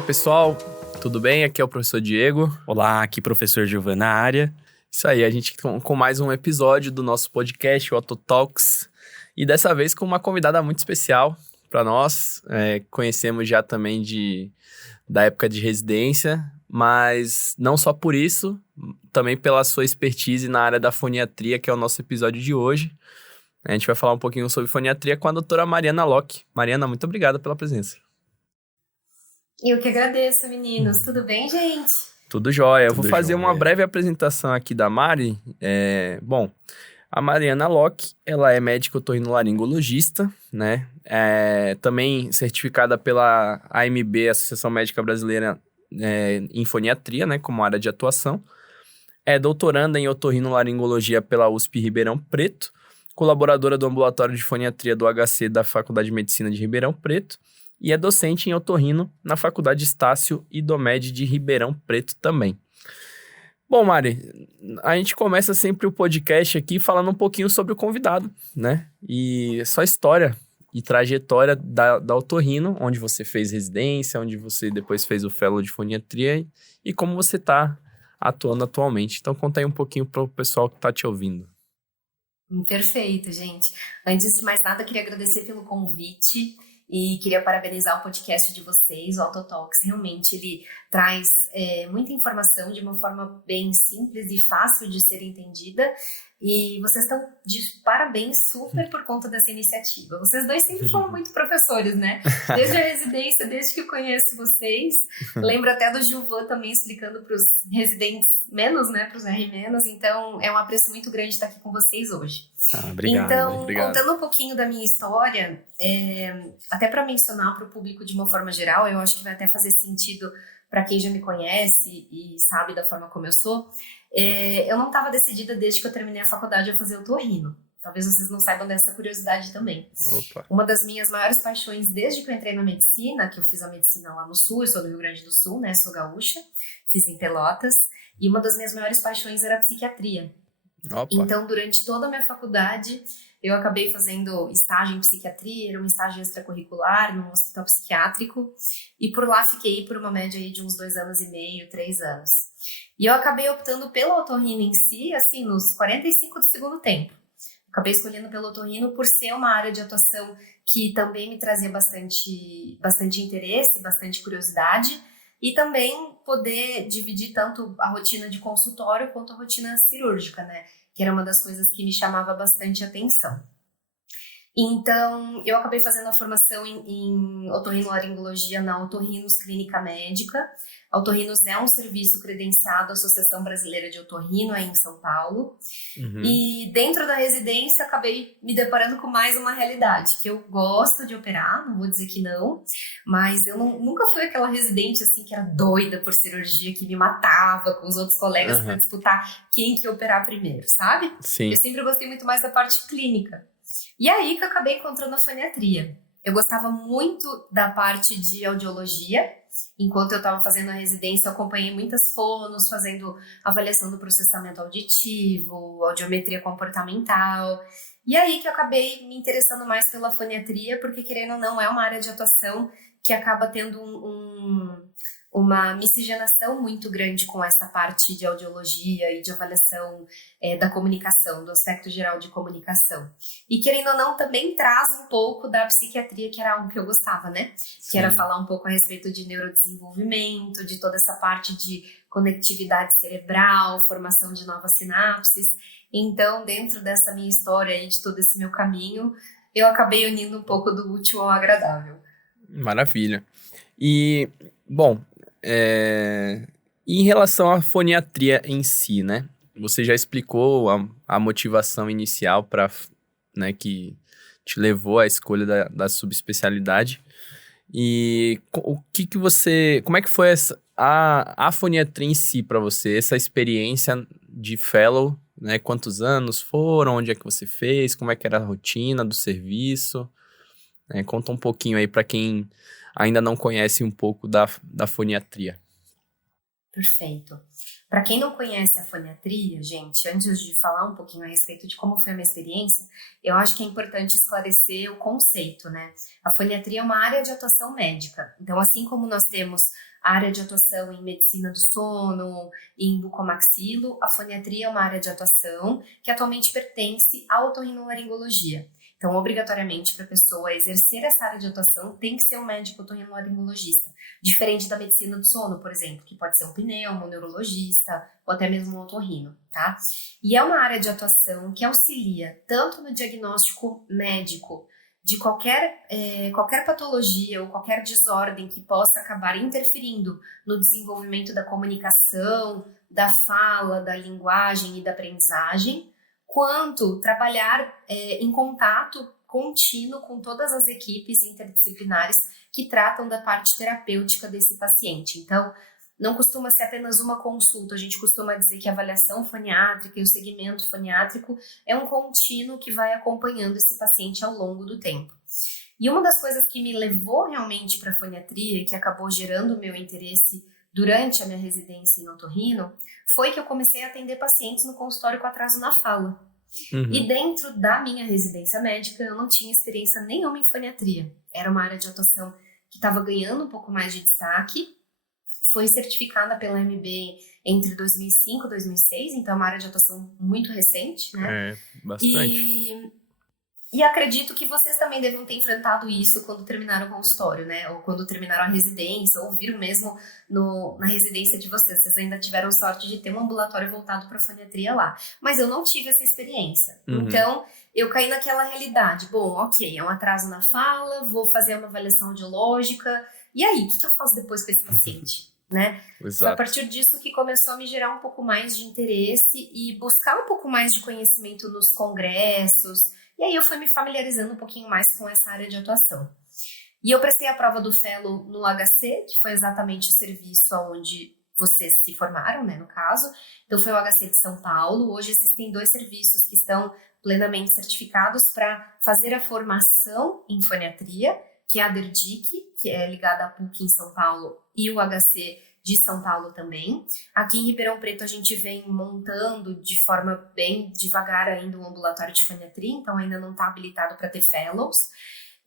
Fala pessoal, tudo bem? Aqui é o professor Diego. Olá, aqui professor Giovanna na área. Isso aí, a gente com mais um episódio do nosso podcast, o Auto Talks. E dessa vez com uma convidada muito especial para nós. Conhecemos já também da época de residência, mas não só por isso, também pela sua expertise na área da foniatria, que é o nosso episódio de hoje. A gente vai falar um pouquinho sobre foniatria com a doutora Mariana Locke. Mariana, muito obrigada pela presença. Eu que agradeço, meninos. Tudo bem, gente? Tudo jóia. Eu Tudo vou fazer jóia. uma breve apresentação aqui da Mari. Bom, a Mariana Locke, ela é médica otorrinolaringologista, né? Também certificada pela AMB, Associação Médica Brasileira em Foniatria, né? Como área de atuação. É doutoranda em otorrinolaringologia pela USP Ribeirão Preto, colaboradora do ambulatório de foniatria do HC da Faculdade de Medicina de Ribeirão Preto, e é docente em otorrino na Faculdade Estácio Idomed de Ribeirão Preto também. Bom, Mari, a gente começa sempre o podcast aqui falando um pouquinho sobre o convidado, né? E sua história e trajetória da otorrino, onde você fez residência, onde você depois fez o fellow de foniatria e como você está atuando atualmente. Então, conta aí um pouquinho para o pessoal que está te ouvindo. Perfeito, gente. Antes de mais nada, queria agradecer pelo convite. E queria parabenizar o podcast de vocês, o Auto Talks. Realmente ele traz muita informação de uma forma bem simples e fácil de ser entendida. E vocês estão de parabéns super por conta dessa iniciativa. Vocês dois sempre foram muito professores, né? Desde a residência, desde que eu conheço vocês. Lembro até do Gilvan também explicando para os residentes menos, né? Para os R-. Então é um apreço muito grande estar aqui com vocês hoje. Obrigado. Então, obrigado. Contando um pouquinho da minha história, até para mencionar para o público de uma forma geral, eu acho que vai até fazer sentido para quem já me conhece e sabe da forma como eu sou. Eu não estava decidida desde que eu terminei a faculdade a fazer otorrino. Talvez vocês não saibam dessa curiosidade também. Opa. Uma das minhas maiores paixões desde que eu entrei na medicina, que eu fiz a medicina lá no Sul, eu sou do Rio Grande do Sul, né? Sou gaúcha, fiz em Pelotas, e uma das minhas maiores paixões era a psiquiatria. Opa. Então, durante toda a minha faculdade, eu acabei fazendo estágio em psiquiatria, era um estágio extracurricular num hospital psiquiátrico, e por lá fiquei por uma média aí de uns 2 anos e meio, 3 anos. E eu acabei optando pelo otorrino em si, assim, nos 45 do segundo tempo. Acabei escolhendo pelo otorrino por ser uma área de atuação que também me trazia bastante interesse, bastante curiosidade, e também poder dividir tanto a rotina de consultório quanto a rotina cirúrgica, né? Que era uma das coisas que me chamava bastante atenção. Então, eu acabei fazendo a formação em otorrinolaringologia na Otorrinos Clínica Médica. A Otorrinos é um serviço credenciado à Associação Brasileira de Otorrino, aí em São Paulo. Uhum. E dentro da residência, acabei me deparando com mais uma realidade, que eu gosto de operar, não vou dizer que não, mas eu nunca fui aquela residente assim que era doida por cirurgia, que me matava com os outros colegas para disputar quem que ia operar primeiro, sabe? Sim. Eu sempre gostei muito mais da parte clínica. E aí que eu acabei encontrando a foniatria. Eu gostava muito da parte de audiologia. Enquanto eu estava fazendo a residência, eu acompanhei muitas fonos, fazendo avaliação do processamento auditivo, audiometria comportamental. E aí que eu acabei me interessando mais pela foniatria, porque querendo ou não, é uma área de atuação que acaba tendo uma miscigenação muito grande com essa parte de audiologia e de avaliação da comunicação, do aspecto geral de comunicação. E querendo ou não, também traz um pouco da psiquiatria, que era algo que eu gostava, né? Sim. Que era falar um pouco a respeito de neurodesenvolvimento, de toda essa parte de conectividade cerebral, formação de novas sinapses. Então, dentro dessa minha história e de todo esse meu caminho, eu acabei unindo um pouco do útil ao agradável. Maravilha. E, bom, em relação à foniatria em si, né? Você já explicou a motivação inicial né, que te levou à escolha da subespecialidade. E como é que foi a foniatria em si para você? Essa experiência de fellow, né? Quantos anos foram? Onde é que você fez? Como é que era a rotina do serviço? Conta um pouquinho aí para quem ainda não conhece um pouco da foniatria. Perfeito. Para quem não conhece a foniatria, gente, antes de falar um pouquinho a respeito de como foi a minha experiência, eu acho que é importante esclarecer o conceito, né? A foniatria é uma área de atuação médica. Então, assim como nós temos a área de atuação em medicina do sono, em bucomaxilo. A foniatria é uma área de atuação que atualmente pertence à otorrinolaringologia. Então, obrigatoriamente, para a pessoa exercer essa área de atuação, tem que ser um médico otorrinolaringologista. Diferente da medicina do sono, por exemplo, que pode ser um pneumo, um neurologista, ou até mesmo um otorrino, tá? E é uma área de atuação que auxilia tanto no diagnóstico médico de qualquer patologia ou qualquer desordem que possa acabar interferindo no desenvolvimento da comunicação, da fala, da linguagem e da aprendizagem, quanto trabalhar em contato contínuo com todas as equipes interdisciplinares que tratam da parte terapêutica desse paciente. Então, não costuma ser apenas uma consulta, a gente costuma dizer que a avaliação foniátrica e o segmento foniátrico é um contínuo que vai acompanhando esse paciente ao longo do tempo. E uma das coisas que me levou realmente para a foniatria, que acabou gerando o meu interesse durante a minha residência em otorrino, foi que eu comecei a atender pacientes no consultório com atraso na fala. Uhum. E dentro da minha residência médica, eu não tinha experiência nenhuma em foniatria. Era uma área de atuação que estava ganhando um pouco mais de destaque. Foi certificada pela MB entre 2005 e 2006, então é uma área de atuação muito recente, né? Bastante. E acredito que vocês também devem ter enfrentado isso quando terminaram o consultório, né? Ou quando terminaram a residência, ou viram mesmo na residência de vocês. Vocês ainda tiveram sorte de ter um ambulatório voltado para foniatria lá. Mas eu não tive essa experiência. Uhum. Então, eu caí naquela realidade. Bom, ok, é um atraso na fala, vou fazer uma avaliação audiológica. E aí, o que eu faço depois com esse paciente? Né? Foi a partir disso que começou a me gerar um pouco mais de interesse e buscar um pouco mais de conhecimento nos congressos. E aí eu fui me familiarizando um pouquinho mais com essa área de atuação. E eu prestei a prova do Fellow no HC, que foi exatamente o serviço onde vocês se formaram, né, no caso. Então foi o HC de São Paulo. Hoje existem 2 serviços que estão plenamente certificados para fazer a formação em foniatria, que é a DERDIC, que é ligada à PUC em São Paulo, e o HC de São Paulo também. Aqui em Ribeirão Preto a gente vem montando de forma bem devagar ainda um ambulatório de foniatria, então ainda não está habilitado para ter fellows.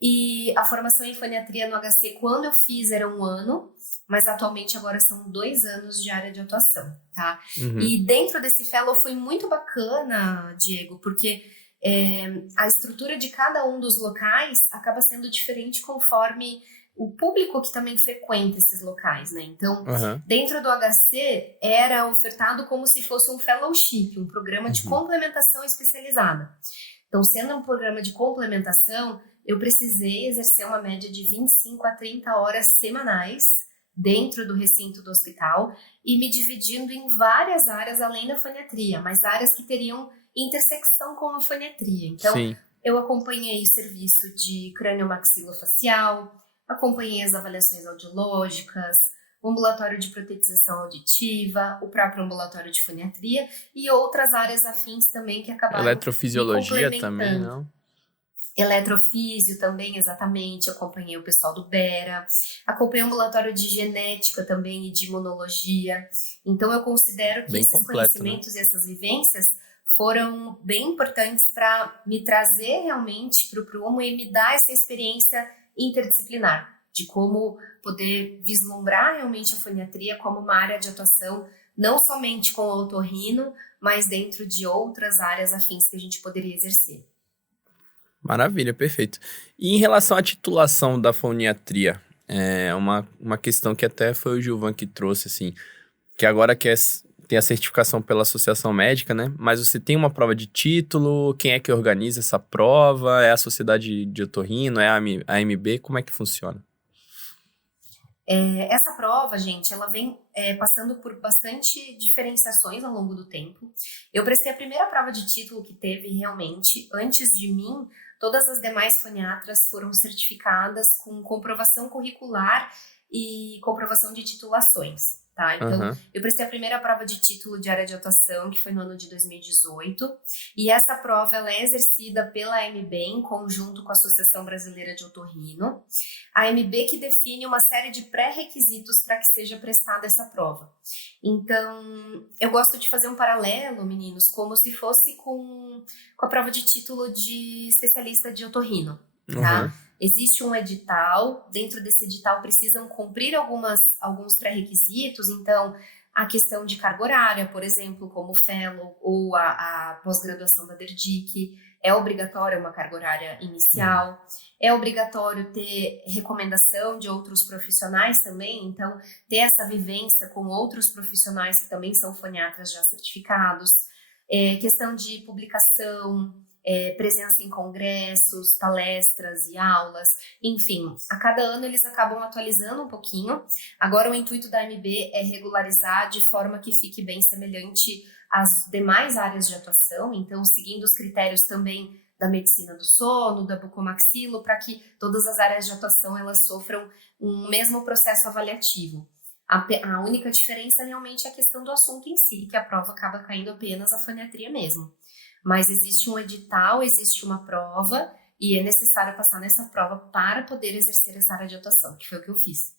E a formação em foniatria no HC, quando eu fiz, era 1 ano, mas atualmente agora são 2 anos de área de atuação, tá? Uhum. E dentro desse fellow foi muito bacana, Diego, porque a estrutura de cada um dos locais acaba sendo diferente conforme o público que também frequenta esses locais, né? Então, dentro do HC, era ofertado como se fosse um fellowship, um programa de complementação especializada. Então, sendo um programa de complementação, eu precisei exercer uma média de 25 a 30 horas semanais dentro do recinto do hospital e me dividindo em várias áreas além da foniatria, mas áreas que teriam intersecção com a foniatria. Então, eu acompanhei o serviço de crânio-maxilofacial, acompanhei as avaliações audiológicas, o ambulatório de protetização auditiva, o próprio ambulatório de foniatria e outras áreas afins também que acabaram eletrofisiologia também, não? Eletrofísio também, exatamente, acompanhei o pessoal do Bera, acompanhei o ambulatório de genética também e de imunologia. Então eu considero que bem esses completo, conhecimentos, né, e essas vivências foram bem importantes para me trazer realmente para o Prumo e me dar essa experiência interdisciplinar, de como poder vislumbrar realmente a foniatria como uma área de atuação, não somente com o otorrino, mas dentro de outras áreas afins que a gente poderia exercer. Maravilha, perfeito. E em relação à titulação da foniatria, é uma questão que até foi o Gilvan que trouxe, assim, que agora tem a certificação pela Associação Médica, né? Mas você tem uma prova de título, quem é que organiza essa prova? É a Sociedade de Otorrino, é a AMB? Como é que funciona? Essa prova, gente, ela vem passando por bastante diferenciações ao longo do tempo. Eu prestei a primeira prova de título que teve realmente. Antes de mim, todas as demais foniatras foram certificadas com comprovação curricular e comprovação de titulações. Tá? Então, eu prestei a primeira prova de título de área de atuação, que foi no ano de 2018, e essa prova ela é exercida pela AMB em conjunto com a Associação Brasileira de Otorrino. A AMB que define uma série de pré-requisitos para que seja prestada essa prova. Então, eu gosto de fazer um paralelo, meninos, como se fosse com a prova de título de especialista de otorrino. tá? Existe um edital, dentro desse edital precisam cumprir alguns pré-requisitos, então a questão de carga horária, por exemplo, como o Fellow ou a pós-graduação da DERDIC, é obrigatória uma carga horária inicial, é obrigatório ter recomendação de outros profissionais também, então ter essa vivência com outros profissionais que também são foniatras já certificados, questão de publicação, presença em congressos, palestras e aulas, enfim, a cada ano eles acabam atualizando um pouquinho. Agora o intuito da AMB é regularizar de forma que fique bem semelhante às demais áreas de atuação, então seguindo os critérios também da medicina do sono, da bucomaxilo, para que todas as áreas de atuação elas sofram um mesmo processo avaliativo. A única diferença realmente é a questão do assunto em si, que a prova acaba caindo apenas a foniatria mesmo. Mas existe um edital, existe uma prova e é necessário passar nessa prova para poder exercer essa área de atuação, que foi o que eu fiz.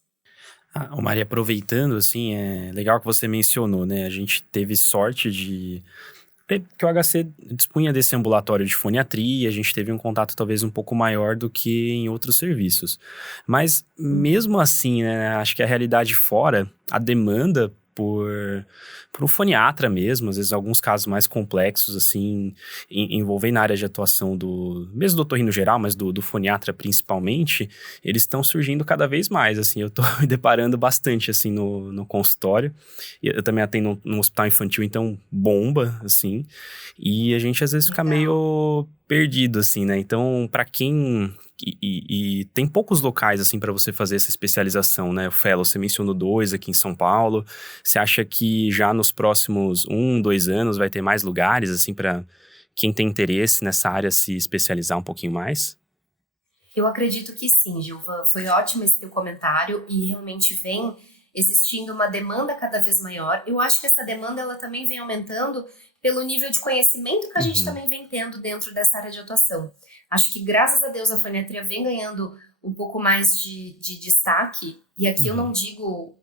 Maria, aproveitando, assim, é legal que você mencionou, né? A gente teve sorte de... que o HC dispunha desse ambulatório de foniatria, a gente teve um contato talvez um pouco maior do que em outros serviços. Mas mesmo assim, né, acho que a realidade fora, a demanda por um foniatra mesmo, às vezes alguns casos mais complexos, assim, envolvendo na área de atuação mesmo do otorrino geral, mas do foniatra principalmente, eles estão surgindo cada vez mais, assim, eu tô me deparando bastante, assim, no consultório, e eu também atendo no hospital infantil, então bomba, assim, e a gente às vezes fica meio perdido, assim, né, então para quem... E tem poucos locais, assim, para você fazer essa especialização, né? O Fellow, você mencionou 2 aqui em São Paulo. Você acha que já nos próximos 2 anos vai ter mais lugares, assim, para quem tem interesse nessa área se especializar um pouquinho mais? Eu acredito que sim, Gilvan. Foi ótimo esse teu comentário e realmente vem existindo uma demanda cada vez maior. Eu acho que essa demanda, ela também vem aumentando pelo nível de conhecimento que a gente também vem tendo dentro dessa área de atuação. Acho que, graças a Deus, a foniatria vem ganhando um pouco mais de destaque. E aqui eu não digo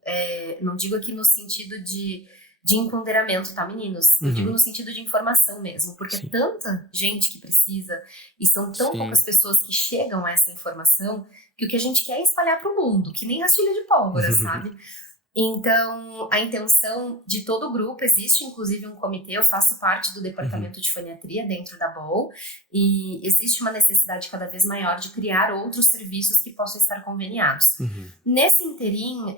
aqui no sentido de empoderamento, tá, meninos? Eu digo no sentido de informação mesmo. Porque é tanta gente que precisa e são tão poucas pessoas que chegam a essa informação que o que a gente quer é espalhar para o mundo, que nem rastilha de pólvora, sabe? Então, a intenção de todo o grupo, existe inclusive um comitê, eu faço parte do departamento de foniatria dentro da BOL, e existe uma necessidade cada vez maior de criar outros serviços que possam estar conveniados. Nesse interim,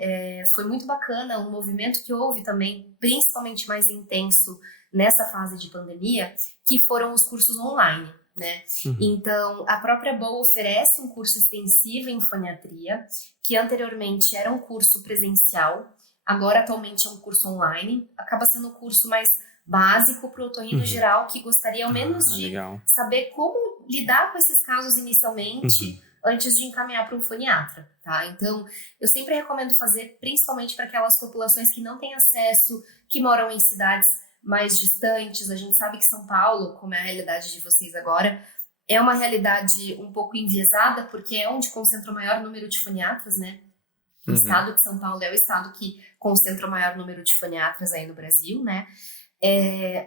foi muito bacana um movimento que houve também, principalmente mais intenso nessa fase de pandemia, que foram os cursos online. Né? Então, a própria BOL oferece um curso extensivo em foniatria, que anteriormente era um curso presencial, agora atualmente é um curso online, acaba sendo um curso mais básico para o otorrino geral, que gostaria ao menos de saber como lidar com esses casos inicialmente, antes de encaminhar para um foniatra, tá? Então, eu sempre recomendo fazer, principalmente para aquelas populações que não têm acesso, que moram em cidades mais distantes. A gente sabe que São Paulo, como é a realidade de vocês agora, é uma realidade um pouco enviesada, porque é onde concentra o maior número de foniatras, né? O estado de São Paulo é o estado que concentra o maior número de foniatras aí no Brasil, né?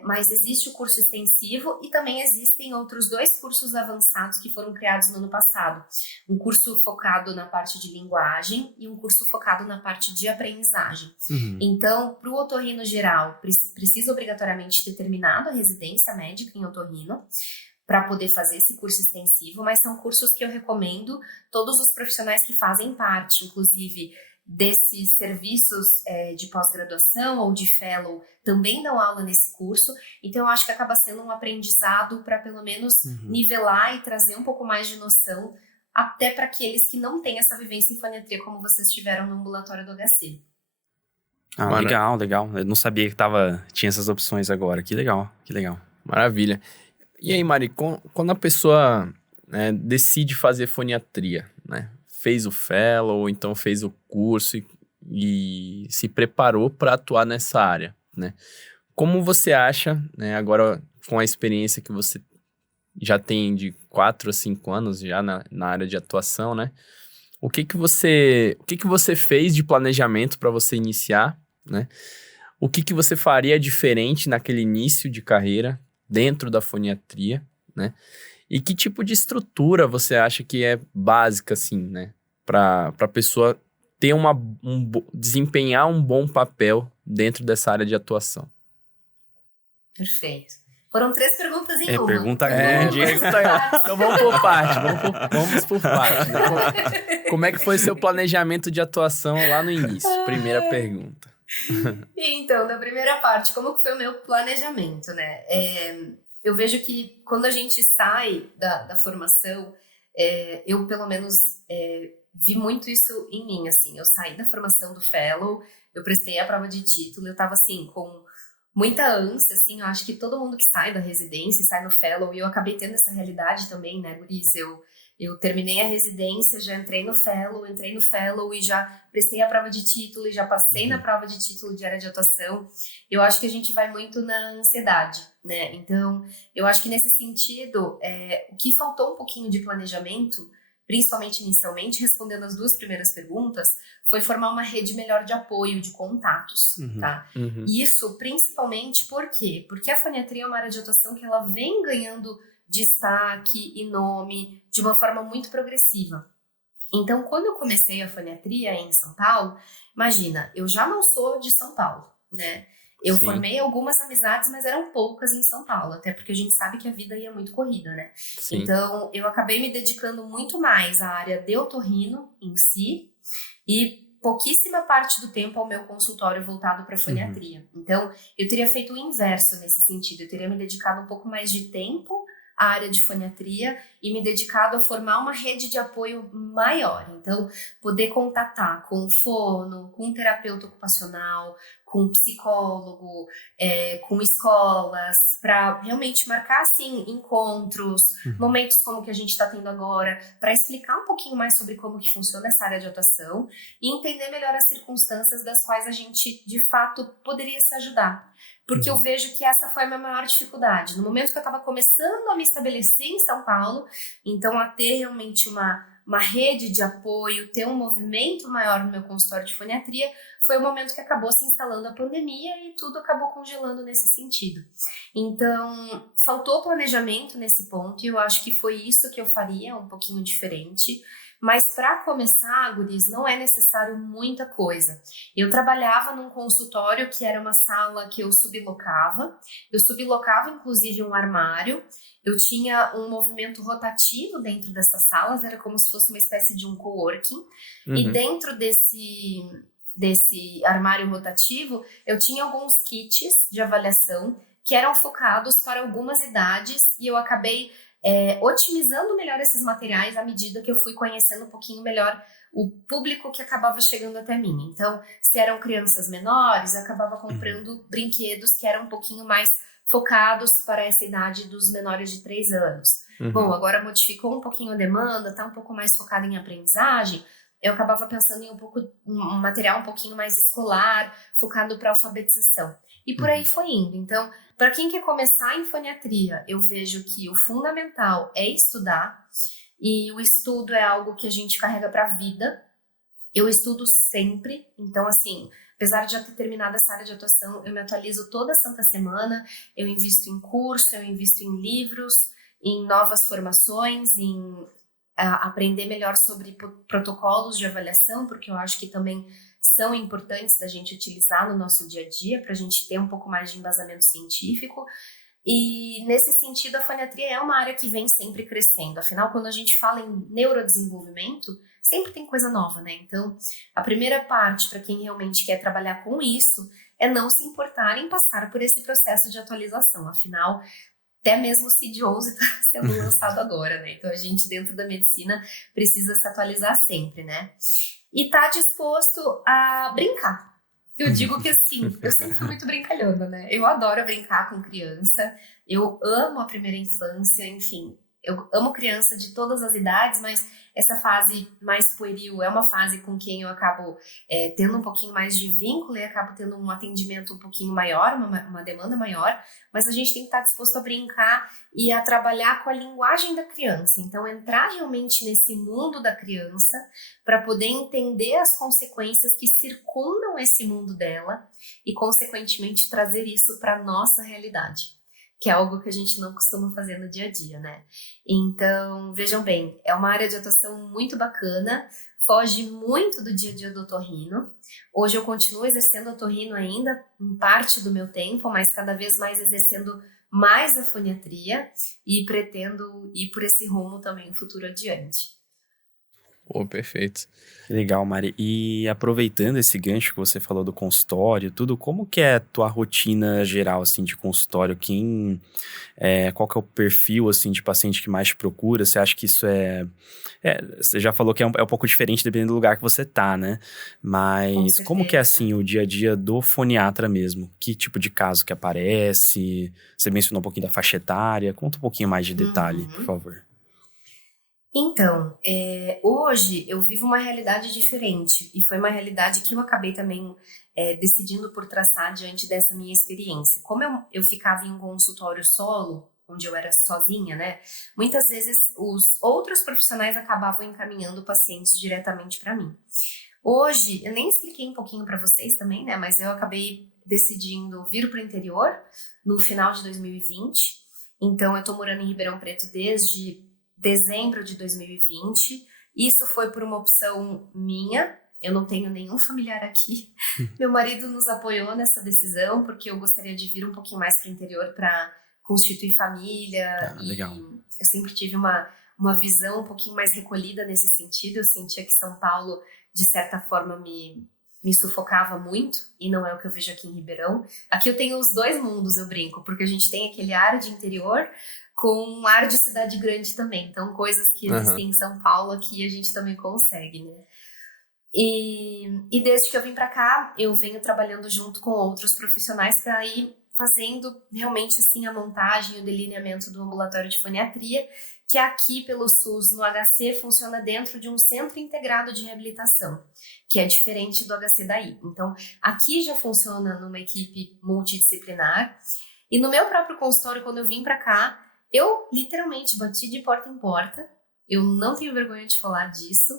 Mas existe o curso extensivo e também existem outros 2 cursos avançados que foram criados no ano passado. Um curso focado na parte de linguagem e um curso focado na parte de aprendizagem. Então, para o otorrino geral, precisa obrigatoriamente ter terminado a residência médica em otorrino para poder fazer esse curso extensivo, mas são cursos que eu recomendo todos os profissionais que fazem parte, inclusive desses serviços de pós-graduação ou de fellow, também dão aula nesse curso. Então eu acho que acaba sendo um aprendizado para pelo menos nivelar e trazer um pouco mais de noção, até para aqueles que não têm essa vivência em foniatria como vocês tiveram no ambulatório do HC. Legal. Eu não sabia que tinha essas opções agora. Que legal. Maravilha. E aí, Mari, quando a pessoa decide fazer foniatria, né? Fez o fellow, ou então fez o curso e se preparou para atuar nessa área, né? Como você acha, né, agora com a experiência que você já tem de 4 a 5 anos já na área de atuação, né? O que você fez de planejamento para você iniciar, né? O que você faria diferente naquele início de carreira dentro da foniatria, né? E que tipo de estrutura você acha que é básica, assim, né? Para a pessoa ter desempenhar um bom papel dentro dessa área de atuação? Perfeito. Foram 3 perguntas em uma. Pergunta grande. Então vamos por parte, vamos por parte. Né? Como é que foi seu planejamento de atuação lá no início? Primeira pergunta. Então, na primeira parte, como que foi o meu planejamento, né? Eu vejo que quando a gente sai da formação, eu pelo menos vi muito isso em mim, assim. Eu saí da formação do Fellow, eu prestei a prova de título, eu tava assim, com muita ânsia, assim, eu acho que todo mundo que sai da residência, sai no Fellow, e eu acabei tendo essa realidade também, né, guris? Eu terminei a residência, já entrei no Fellow e já prestei a prova de título e já passei na prova de título de área de atuação. Eu acho que a gente vai muito na ansiedade, né? Então, eu acho que nesse sentido, o que faltou um pouquinho de planejamento, principalmente inicialmente, respondendo as 2 primeiras perguntas, foi formar uma rede melhor de apoio, de contatos, tá? Isso principalmente por quê? Porque a foniatria é uma área de atuação que ela vem ganhando destaque e nome de uma forma muito progressiva. Então, quando eu comecei a foniatria em São Paulo, imagina, eu já não sou de São Paulo, né? Eu Sim. formei algumas amizades, mas eram poucas em São Paulo, até porque a gente sabe que a vida ia muito corrida, né? Sim. Então, eu acabei me dedicando muito mais à área de otorrino em si e pouquíssima parte do tempo ao meu consultório voltado para foniatria. Então, eu teria feito o inverso nesse sentido, eu teria me dedicado um pouco mais de tempo à área de foniatria e me dedicado a formar uma rede de apoio maior. Então, poder contatar com fono, com terapeuta ocupacional, com psicólogo, com escolas, para realmente marcar, assim, encontros, momentos como o que a gente está tendo agora, para explicar um pouquinho mais sobre como que funciona essa área de atuação e entender melhor as circunstâncias das quais a gente, de fato, poderia se ajudar. Porque eu vejo que essa foi a minha maior dificuldade. No momento que eu estava começando a me estabelecer em São Paulo, então a ter realmente uma rede de apoio, ter um movimento maior no meu consultório de foniatria, foi o momento que acabou se instalando a pandemia e tudo acabou congelando nesse sentido. Então, faltou planejamento nesse ponto e eu acho que foi isso que eu faria um pouquinho diferente. Mas para começar, guris, não é necessário muita coisa. Eu trabalhava num consultório que era uma sala que eu sublocava inclusive um armário, eu tinha um movimento rotativo dentro dessas salas, era como se fosse uma espécie de um coworking, e dentro desse armário rotativo, eu tinha alguns kits de avaliação que eram focados para algumas idades e eu acabei otimizando melhor esses materiais à medida que eu fui conhecendo um pouquinho melhor o público que acabava chegando até mim. Então, se eram crianças menores, eu acabava comprando brinquedos que eram um pouquinho mais focados para essa idade dos menores de 3 anos. Bom, agora modificou um pouquinho a demanda, está um pouco mais focado em aprendizagem, eu acabava pensando em um material um pouquinho mais escolar, focado para alfabetização. E por aí foi indo. Então, para quem quer começar em foniatria, eu vejo que o fundamental é estudar, e o estudo é algo que a gente carrega para a vida. Eu estudo sempre, então assim, apesar de já ter terminado essa área de atuação, eu me atualizo toda santa semana, eu invisto em curso, eu invisto em livros, em novas formações, em aprender melhor sobre protocolos de avaliação, porque eu acho que também são importantes da gente utilizar no nosso dia a dia, para a gente ter um pouco mais de embasamento científico. E nesse sentido, a foniatria é uma área que vem sempre crescendo. Afinal, quando a gente fala em neurodesenvolvimento, sempre tem coisa nova, né? Então, a primeira parte, para quem realmente quer trabalhar com isso, é não se importar em passar por esse processo de atualização. Afinal, até mesmo o CID-11 está sendo lançado agora, né? Então, a gente, dentro da medicina, precisa se atualizar sempre, né? E tá disposto a brincar. Eu digo que, assim, eu sempre fui muito brincalhona, né? Eu adoro brincar com criança, eu amo a primeira infância, enfim. Eu amo criança de todas as idades, mas essa fase mais pueril é uma fase com quem eu acabo tendo um pouquinho mais de vínculo e acabo tendo um atendimento um pouquinho maior, uma demanda maior, mas a gente tem que estar disposto a brincar e a trabalhar com a linguagem da criança. Então, entrar realmente nesse mundo da criança para poder entender as consequências que circundam esse mundo dela e, consequentemente, trazer isso para a nossa realidade. que é algo que a gente não costuma fazer no dia a dia, né? Então, vejam bem, é uma área de atuação muito bacana, foge muito do dia a dia do otorrino. Hoje eu continuo exercendo otorrino ainda, em parte do meu tempo, mas cada vez mais exercendo mais a foniatria e pretendo ir por esse rumo também no futuro adiante. Pô, perfeito. Legal, Mari. E aproveitando esse gancho que você falou do consultório, tudo, como que é a tua rotina geral, assim, de consultório? Qual que é o perfil, assim, de paciente que mais te procura? Você acha que isso você já falou que é um pouco diferente dependendo do lugar que você tá, né? Mas como que é, assim, o dia a dia do foniatra mesmo? Que tipo de caso que aparece? Você mencionou um pouquinho da faixa etária. Conta um pouquinho mais de detalhe, por favor. Então, hoje eu vivo uma realidade diferente e foi uma realidade que eu acabei também decidindo por traçar diante dessa minha experiência. Como eu ficava em um consultório solo, onde eu era sozinha, né? Muitas vezes os outros profissionais acabavam encaminhando pacientes diretamente para mim. Hoje, eu nem expliquei um pouquinho para vocês também, né? Mas eu acabei decidindo vir para o interior no final de 2020. Então, eu estou morando em Ribeirão Preto desde dezembro de 2020. Isso foi por uma opção minha. Eu não tenho nenhum familiar aqui. Meu marido nos apoiou nessa decisão, porque eu gostaria de vir um pouquinho mais para o interior para constituir família. Legal. Eu sempre tive uma visão um pouquinho mais recolhida nesse sentido. Eu sentia que São Paulo, de certa forma, me sufocava muito, e não é o que eu vejo aqui em Ribeirão. Aqui eu tenho os dois mundos, eu brinco, porque a gente tem aquele ar de interior com um ar de cidade grande também. Então, coisas que existem em São Paulo, aqui a gente também consegue, né? E desde que eu vim para cá, eu venho trabalhando junto com outros profissionais para ir fazendo realmente assim a montagem e o delineamento do ambulatório de foniatria, que aqui pelo SUS, no HC, funciona dentro de um centro integrado de reabilitação, que é diferente do HC daí. Então, aqui já funciona numa equipe multidisciplinar. E no meu próprio consultório, quando eu vim para cá, eu literalmente bati de porta em porta. Eu não tenho vergonha de falar disso.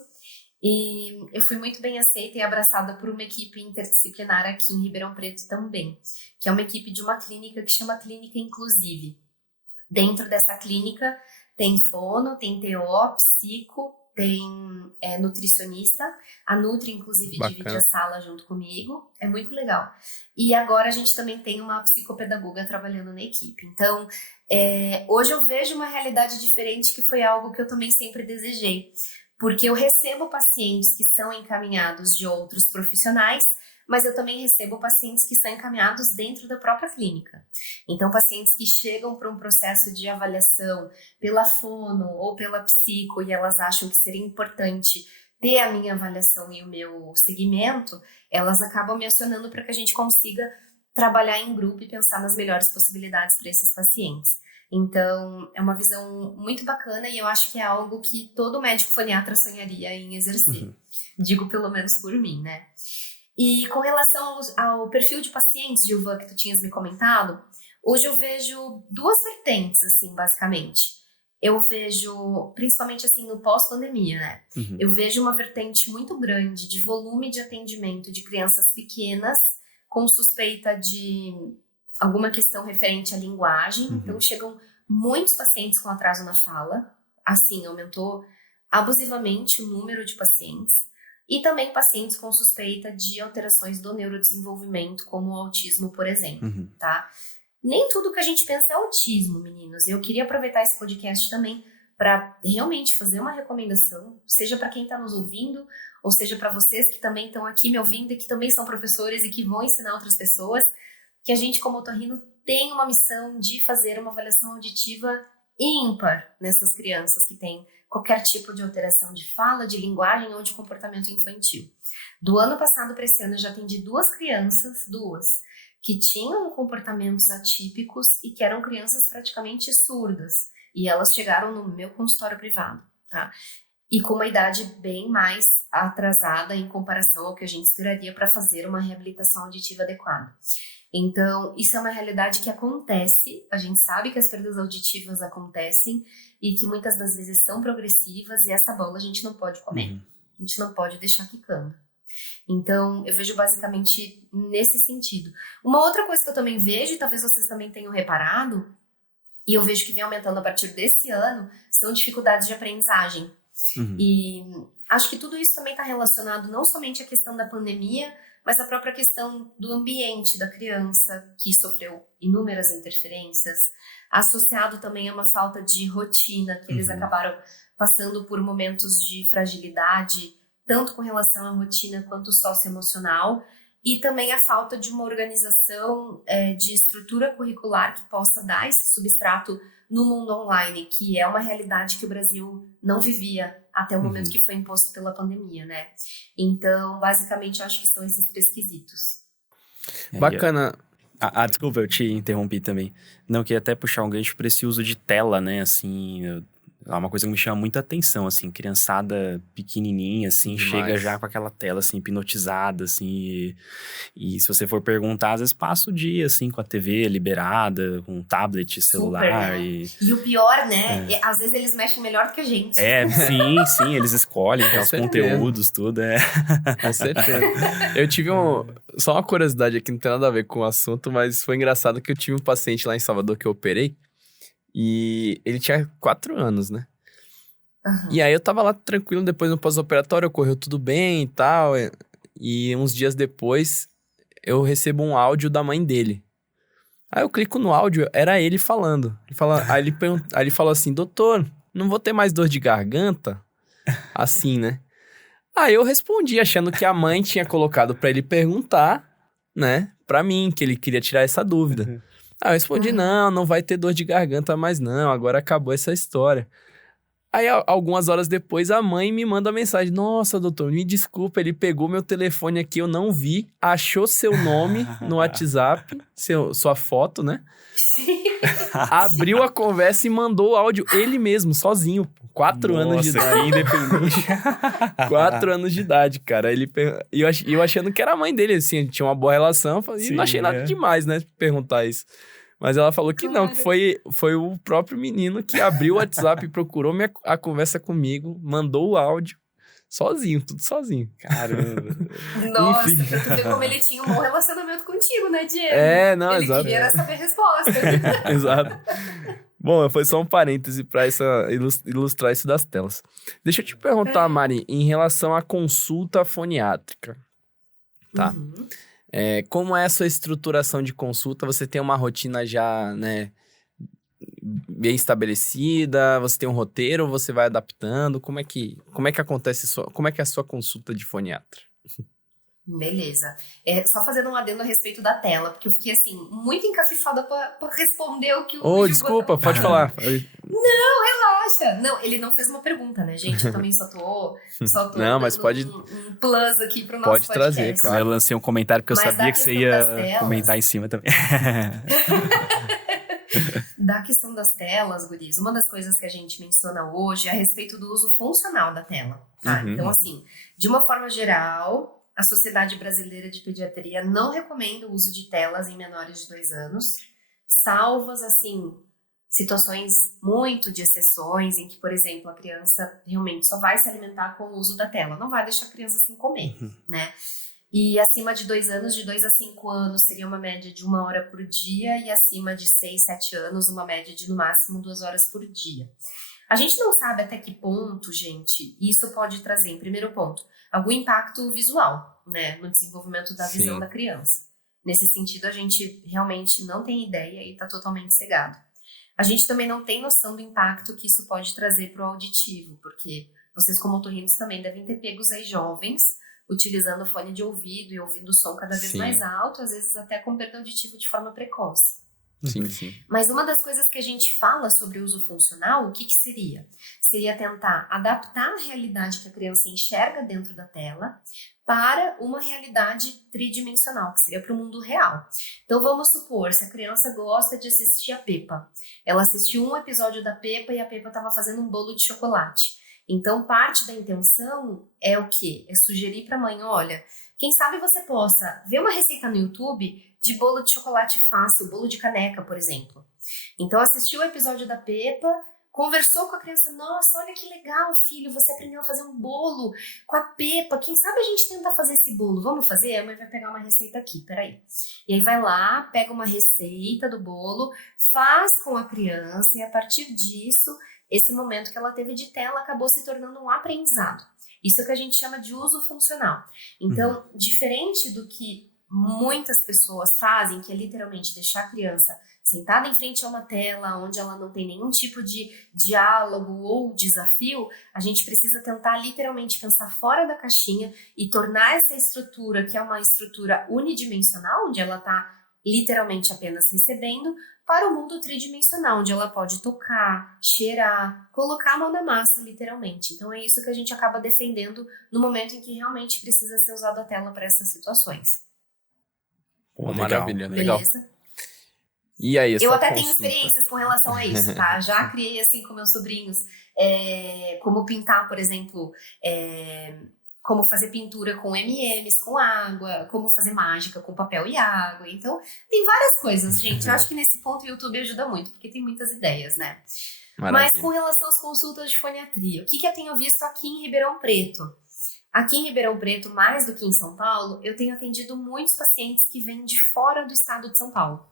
E eu fui muito bem aceita e abraçada por uma equipe interdisciplinar aqui em Ribeirão Preto também, que é uma equipe de uma clínica que chama Clínica Inclusive. Dentro dessa clínica tem fono, tem TO, psico, tem nutricionista. A Nutri, inclusive, divide a sala junto comigo. É muito legal. E agora a gente também tem uma psicopedagoga trabalhando na equipe. Então, hoje eu vejo uma realidade diferente, que foi algo que eu também sempre desejei. Porque eu recebo pacientes que são encaminhados de outros profissionais, mas eu também recebo pacientes que são encaminhados dentro da própria clínica. Então, pacientes que chegam para um processo de avaliação pela fono ou pela psico e elas acham que seria importante ter a minha avaliação e o meu segmento, elas acabam me acionando para que a gente consiga trabalhar em grupo e pensar nas melhores possibilidades para esses pacientes. Então, é uma visão muito bacana e eu acho que é algo que todo médico foniatra sonharia em exercer. Digo pelo menos por mim, né? E com relação ao perfil de pacientes, Gilvan, que tu tinhas me comentado, hoje eu vejo duas vertentes, assim, basicamente. Eu vejo, principalmente assim, no pós-pandemia, né? Eu vejo uma vertente muito grande de volume de atendimento de crianças pequenas com suspeita de alguma questão referente à linguagem. Então, chegam muitos pacientes com atraso na fala. Assim, aumentou abusivamente o número de pacientes. E também pacientes com suspeita de alterações do neurodesenvolvimento, como o autismo, por exemplo, tá? Nem tudo que a gente pensa é autismo, meninos. Eu queria aproveitar esse podcast também para realmente fazer uma recomendação, seja para quem está nos ouvindo, ou seja para vocês que também estão aqui me ouvindo e que também são professores e que vão ensinar outras pessoas, que a gente, como otorrino, tem uma missão de fazer uma avaliação auditiva ímpar nessas crianças que têm qualquer tipo de alteração de fala, de linguagem ou de comportamento infantil. Do ano passado para esse ano, eu já atendi duas crianças, que tinham comportamentos atípicos e que eram crianças praticamente surdas. E elas chegaram no meu consultório privado, tá? E com uma idade bem mais atrasada em comparação ao que a gente esperaria para fazer uma reabilitação auditiva adequada. Então, isso é uma realidade que acontece, a gente sabe que as perdas auditivas acontecem e que muitas das vezes são progressivas e essa bola a gente não pode comer, a gente não pode deixar quicando. Então, eu vejo basicamente nesse sentido. Uma outra coisa que eu também vejo, e talvez vocês também tenham reparado, e eu vejo que vem aumentando a partir desse ano, são dificuldades de aprendizagem. E acho que tudo isso também está relacionado não somente à questão da pandemia, mas à própria questão do ambiente da criança, que sofreu inúmeras interferências, associado também a uma falta de rotina, que eles acabaram passando por momentos de fragilidade, tanto com relação à rotina quanto socioemocional, e também a falta de uma organização de estrutura curricular que possa dar esse substrato no mundo online, que é uma realidade que o Brasil não vivia até o momento que foi imposto pela pandemia, né? Então, basicamente, eu acho que são esses 3 quesitos. Bacana. Desculpa, eu te interrompi também. Não, queria até puxar um gancho para esse uso de tela, né? Assim, é uma coisa que me chama muita atenção, assim, criançada pequenininha, assim, Demais. chega já com aquela tela, assim, hipnotizada, assim, e se você for perguntar, às vezes passa o dia, assim, com a TV liberada, com tablet, celular. Super, né? E o pior, né? Às vezes eles mexem melhor do que a gente. Sim, eles escolhem aqueles conteúdos, tudo, Com certeza. Eu tive só uma curiosidade aqui, não tem nada a ver com o assunto, mas foi engraçado que eu tive um paciente lá em Salvador que eu operei, e ele tinha 4 anos, né? E aí eu tava lá tranquilo, depois no pós-operatório, ocorreu tudo bem e tal. E uns dias depois, eu recebo um áudio da mãe dele. Aí eu clico no áudio, era ele falando. Aí ele falou assim, doutor, não vou ter mais dor de garganta? Assim, né? Aí eu respondi, achando que a mãe tinha colocado pra ele perguntar, né? Pra mim, que ele queria tirar essa dúvida. Aí eu respondi, não vai ter dor de garganta mais não, agora acabou essa história. Aí, algumas horas depois, a mãe me manda mensagem. Nossa, doutor, me desculpa, ele pegou meu telefone aqui, eu não vi, achou seu nome no WhatsApp, sua foto, né? Sim. Abriu a conversa e mandou o áudio ele mesmo, sozinho. 4 anos de idade. Que independente. 4 anos de idade, cara. E eu achando que era a mãe dele, assim, tinha uma boa relação. E não achei nada demais, né, perguntar isso. Mas ela falou que não, que foi o próprio menino que abriu o WhatsApp e procurou a conversa comigo, mandou o áudio, sozinho, tudo sozinho. Caramba. Nossa, pra tu ver como ele tinha um bom relacionamento contigo, né, Diego? Não, exato. Ele queria saber a resposta. Exato. Bom, foi só um parêntese para ilustrar isso das telas. Deixa eu te perguntar, Mari, em relação à consulta foniátrica, tá? Como é a sua estruturação de consulta? Você tem uma rotina já, né, bem estabelecida? Você tem um roteiro ou você vai adaptando? Como é que acontece como é que é a sua consulta de foniatra? Beleza. Só fazendo um adendo a respeito da tela, porque eu fiquei, assim, muito encafifada pra responder o que o Gil desculpa, botou. pode falar. Não, relaxa. Não, ele não fez uma pergunta, né, gente? Eu também só tô não, mas pode um plus aqui pro nosso pode podcast. Trazer, claro. Eu lancei um comentário porque eu Mas sabia que você ia comentar em cima também. Da questão das telas, guris, uma das coisas que a gente menciona hoje é a respeito do uso funcional da tela, tá? Então, assim, de uma forma geral, a Sociedade Brasileira de Pediatria não recomenda o uso de telas em menores de 2 anos, salvas, assim, situações muito de exceções em que, por exemplo, a criança realmente só vai se alimentar com o uso da tela, não vai deixar a criança sem comer, né? E acima de 2 anos, de 2 a 5 anos, seria uma média de 1 hora por dia, e acima de 6, 7 anos, uma média de no máximo 2 horas por dia. A gente não sabe até que ponto, gente, isso pode trazer, em primeiro ponto, algum impacto visual, né, no desenvolvimento da visão da criança. Nesse sentido, a gente realmente não tem ideia e está totalmente cegado. A gente também não tem noção do impacto que isso pode trazer para o auditivo, porque vocês, como otorrinos, também devem ter pegos aí jovens utilizando fone de ouvido e ouvindo o som cada vez mais alto, às vezes até com perda auditiva de forma precoce. Sim. Mas uma das coisas que a gente fala sobre o uso funcional, o que seria? Seria tentar adaptar a realidade que a criança enxerga dentro da tela para uma realidade tridimensional, que seria para o mundo real. Então vamos supor, se a criança gosta de assistir a Peppa, ela assistiu um episódio da Peppa e a Peppa estava fazendo um bolo de chocolate. Então parte da intenção é o quê? É sugerir para a mãe, olha, quem sabe você possa ver uma receita no YouTube de bolo de chocolate fácil, bolo de caneca, por exemplo. Então assistiu o episódio da Peppa, Conversou com a criança, nossa, olha que legal, filho, você aprendeu a fazer um bolo com a pepa, quem sabe a gente tenta fazer esse bolo, vamos fazer? A mãe vai pegar uma receita aqui, peraí. E aí vai lá, pega uma receita do bolo, faz com a criança e a partir disso, esse momento que ela teve de tela acabou se tornando um aprendizado. Isso é o que a gente chama de uso funcional. Então, diferente do que muitas pessoas fazem, que é literalmente deixar a criança sentada em frente a uma tela, onde ela não tem nenhum tipo de diálogo ou desafio, a gente precisa tentar literalmente pensar fora da caixinha e tornar essa estrutura, que é uma estrutura unidimensional, onde ela está literalmente apenas recebendo, para o mundo tridimensional, onde ela pode tocar, cheirar, colocar a mão na massa, literalmente. Então é isso que a gente acaba defendendo no momento em que realmente precisa ser usado a tela para essas situações. Maravilha, legal. Beleza? E aí, eu até tenho experiências com relação a isso, tá? Já criei assim com meus sobrinhos, como pintar, por exemplo, como fazer pintura com M&M's, com água, como fazer mágica com papel e água. Então, tem várias coisas, gente. Eu acho que nesse ponto o YouTube ajuda muito, porque tem muitas ideias, né? Maravilha. Mas com relação às consultas de foniatria, o que eu tenho visto aqui em Ribeirão Preto? Aqui em Ribeirão Preto, mais do que em São Paulo, eu tenho atendido muitos pacientes que vêm de fora do estado de São Paulo.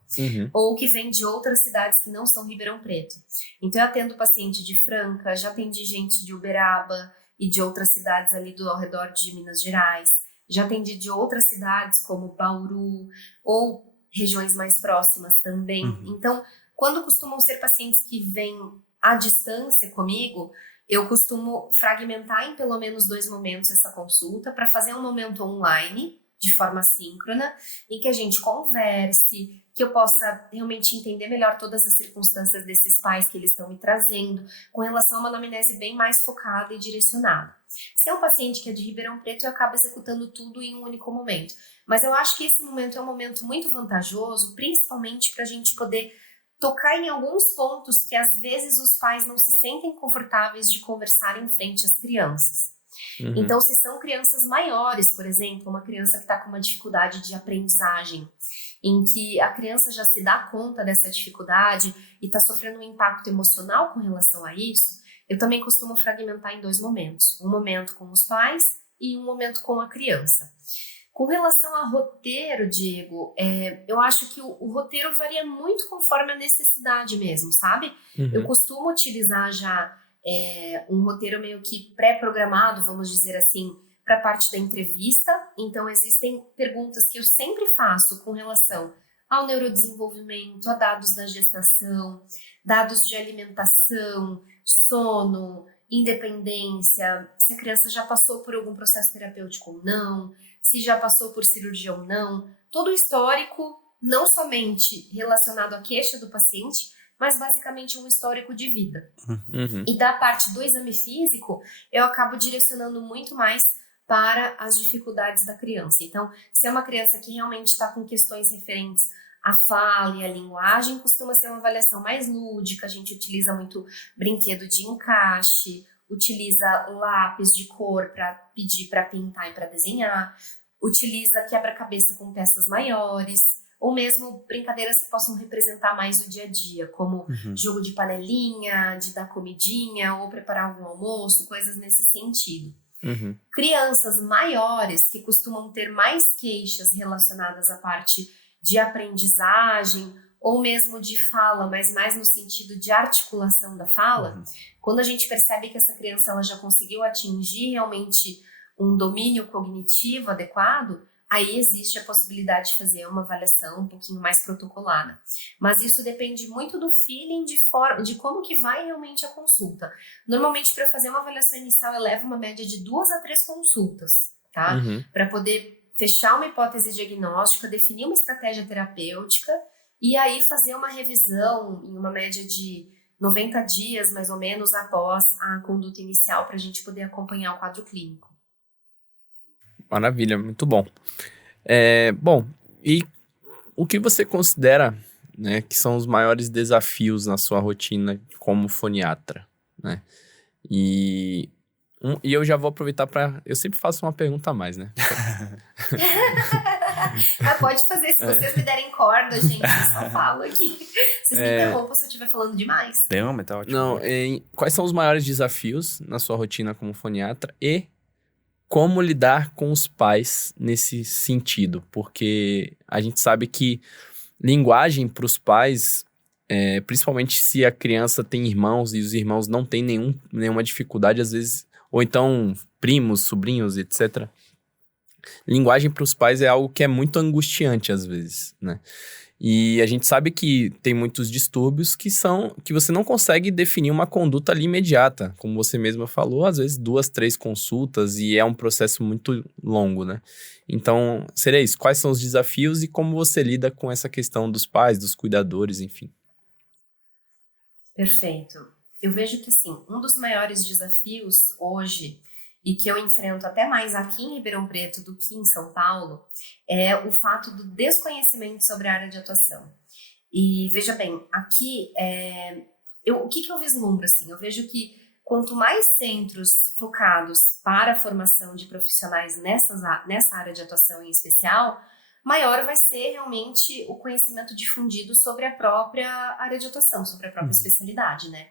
Ou que vêm de outras cidades que não são Ribeirão Preto. Então eu atendo paciente de Franca, já atendi gente de Uberaba e de outras cidades ali ao redor de Minas Gerais. Já atendi de outras cidades como Bauru ou regiões mais próximas também. Então, quando costumam ser pacientes que vêm à distância comigo, eu costumo fragmentar em pelo menos 2 momentos essa consulta para fazer um momento online, de forma síncrona, em que a gente converse, que eu possa realmente entender melhor todas as circunstâncias desses pais que eles estão me trazendo, com relação a uma anamnese bem mais focada e direcionada. Se é um paciente que é de Ribeirão Preto, eu acabo executando tudo em um único momento. Mas eu acho que esse momento é um momento muito vantajoso, principalmente para a gente poder tocar em alguns pontos que às vezes os pais não se sentem confortáveis de conversar em frente às crianças. Então, se são crianças maiores, por exemplo, uma criança que está com uma dificuldade de aprendizagem, em que a criança já se dá conta dessa dificuldade e está sofrendo um impacto emocional com relação a isso, eu também costumo fragmentar em 2 momentos. Um momento com os pais e um momento com a criança. Com relação a roteiro, Diego, eu acho que o roteiro varia muito conforme a necessidade mesmo, sabe? Eu costumo utilizar já um roteiro meio que pré-programado, vamos dizer assim, para a parte da entrevista. Então, existem perguntas que eu sempre faço com relação ao neurodesenvolvimento, a dados da gestação, dados de alimentação, sono, independência, se a criança já passou por algum processo terapêutico ou não, se já passou por cirurgia ou não, todo o histórico, não somente relacionado à queixa do paciente, mas basicamente um histórico de vida. E da parte do exame físico, eu acabo direcionando muito mais para as dificuldades da criança. Então, se é uma criança que realmente está com questões referentes à fala e à linguagem, costuma ser uma avaliação mais lúdica, a gente utiliza muito brinquedo de encaixe, utiliza lápis de cor para pedir para pintar e para desenhar, utiliza quebra-cabeça com peças maiores, ou mesmo brincadeiras que possam representar mais o dia a dia, como jogo de panelinha, de dar comidinha, ou preparar algum almoço, coisas nesse sentido. Crianças maiores que costumam ter mais queixas relacionadas à parte de aprendizagem, ou mesmo de fala, mas mais no sentido de articulação da fala, quando a gente percebe que essa criança ela já conseguiu atingir realmente um domínio cognitivo adequado, aí existe a possibilidade de fazer uma avaliação um pouquinho mais protocolada. Mas isso depende muito do feeling, de como que vai realmente a consulta. Normalmente, para fazer uma avaliação inicial, eu levo uma média de 2 a 3 consultas, tá? Para poder fechar uma hipótese diagnóstica, definir uma estratégia terapêutica e aí fazer uma revisão em uma média de 90 dias, mais ou menos, após a conduta inicial, para a gente poder acompanhar o quadro clínico. Maravilha, muito bom. Bom, e o que você considera, né, que são os maiores desafios na sua rotina como foniatra, né? E eu já vou aproveitar para... Eu sempre faço uma pergunta a mais, né? Pode fazer, se vocês me derem corda, gente, eu só falo aqui. Vocês me interrompam se eu estiver falando demais. Não, mas tá ótimo. Não, quais são os maiores desafios na sua rotina como foniatra e como lidar com os pais nesse sentido? Porque a gente sabe que linguagem para os pais, principalmente se a criança tem irmãos e os irmãos não têm nenhuma dificuldade, às vezes, ou então primos, sobrinhos, etc. Linguagem para os pais é algo que é muito angustiante às vezes, né? E a gente sabe que tem muitos distúrbios que você não consegue definir uma conduta ali imediata. Como você mesma falou, às vezes 2, 3 consultas e é um processo muito longo, né? Então, seria isso. Quais são os desafios e como você lida com essa questão dos pais, dos cuidadores, enfim? Perfeito. Eu vejo que, assim, um dos maiores desafios hoje, e que eu enfrento até mais aqui em Ribeirão Preto do que em São Paulo, é o fato do desconhecimento sobre a área de atuação. E veja bem, aqui, o que eu vislumbro, assim? Eu vejo que quanto mais centros focados para a formação de profissionais nessa área de atuação em especial, maior vai ser realmente o conhecimento difundido sobre a própria área de atuação, sobre a própria especialidade, né?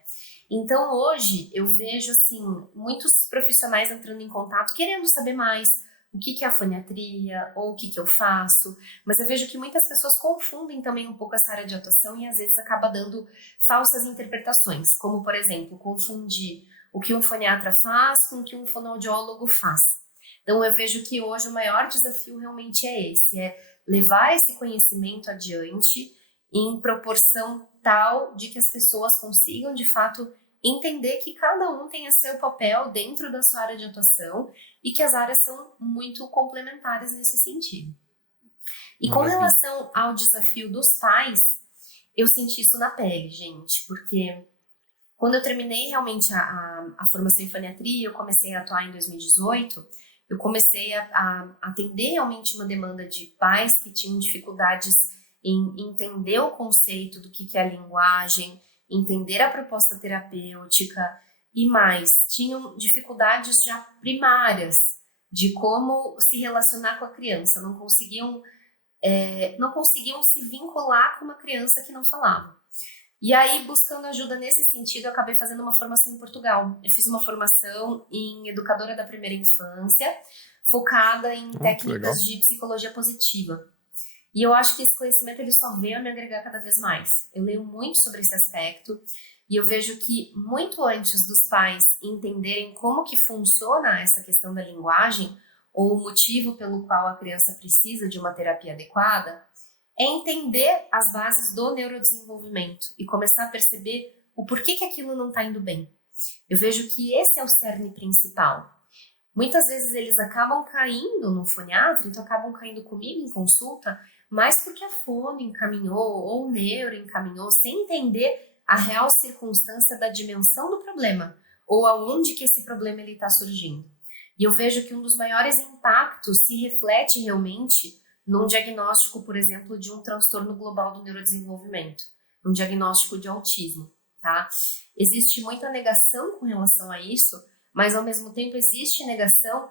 Então, hoje, eu vejo, assim, muitos profissionais entrando em contato, querendo saber mais o que é a foniatria, ou o que eu faço, mas eu vejo que muitas pessoas confundem também um pouco essa área de atuação e, às vezes, acaba dando falsas interpretações, como, por exemplo, confundir o que um foniatra faz com o que um fonoaudiólogo faz. Então, eu vejo que hoje o maior desafio realmente é esse, é levar esse conhecimento adiante em proporção tal de que as pessoas consigam, de fato, entender que cada um tem o seu papel dentro da sua área de atuação e que as áreas são muito complementares nesse sentido. E com relação ao desafio dos pais, eu senti isso na pele, gente, porque quando eu terminei realmente a formação em foniatria, eu comecei a atuar em 2018, eu comecei a atender realmente uma demanda de pais que tinham dificuldades em entender o conceito do que é a linguagem, entender a proposta terapêutica e mais, tinham dificuldades já primárias de como se relacionar com a criança, não conseguiam se vincular com uma criança que não falava. E aí, buscando ajuda nesse sentido, eu acabei fazendo uma formação em Portugal. Eu fiz uma formação em educadora da primeira infância, focada em técnicas de psicologia positiva. E eu acho que esse conhecimento ele só veio a me agregar cada vez mais. Eu leio muito sobre esse aspecto e eu vejo que muito antes dos pais entenderem como que funciona essa questão da linguagem ou o motivo pelo qual a criança precisa de uma terapia adequada, é entender as bases do neurodesenvolvimento e começar a perceber o porquê que aquilo não está indo bem. Eu vejo que esse é o cerne principal. Muitas vezes eles acabam caindo no foniatra, então acabam caindo comigo em consulta, mas porque a fono encaminhou ou o neuro encaminhou, sem entender a real circunstância da dimensão do problema ou aonde que esse problema está surgindo. E eu vejo que um dos maiores impactos se reflete realmente num diagnóstico, por exemplo, de um transtorno global do neurodesenvolvimento, um diagnóstico de autismo, tá? Existe muita negação com relação a isso, mas ao mesmo tempo existe negação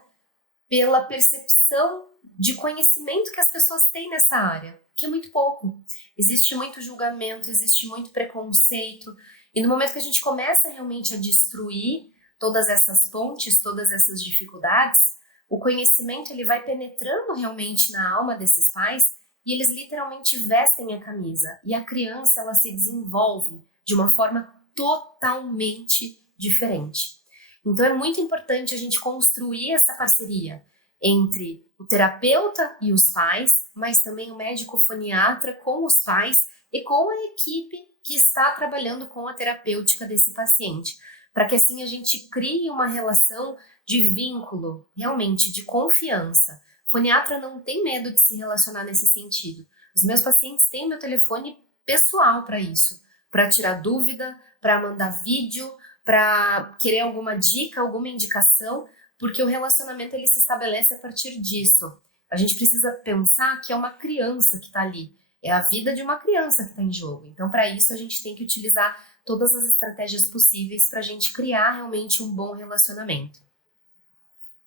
pela percepção de conhecimento que as pessoas têm nessa área, que é muito pouco. Existe muito julgamento, existe muito preconceito, e no momento que a gente começa realmente a destruir todas essas pontes, todas essas dificuldades, o conhecimento ele vai penetrando realmente na alma desses pais e eles literalmente vestem a camisa. E a criança ela se desenvolve de uma forma totalmente diferente. Então é muito importante a gente construir essa parceria entre o terapeuta e os pais, mas também o médico foniatra com os pais e com a equipe que está trabalhando com a terapêutica desse paciente, para que assim a gente crie uma relação de vínculo, realmente, de confiança. Foniatra não tem medo de se relacionar nesse sentido. Os meus pacientes têm meu telefone pessoal para isso, para tirar dúvida, para mandar vídeo, para querer alguma dica, alguma indicação, porque o relacionamento ele se estabelece a partir disso. A gente precisa pensar que é uma criança que está ali, é a vida de uma criança que está em jogo. Então, para isso, a gente tem que utilizar todas as estratégias possíveis para a gente criar realmente um bom relacionamento.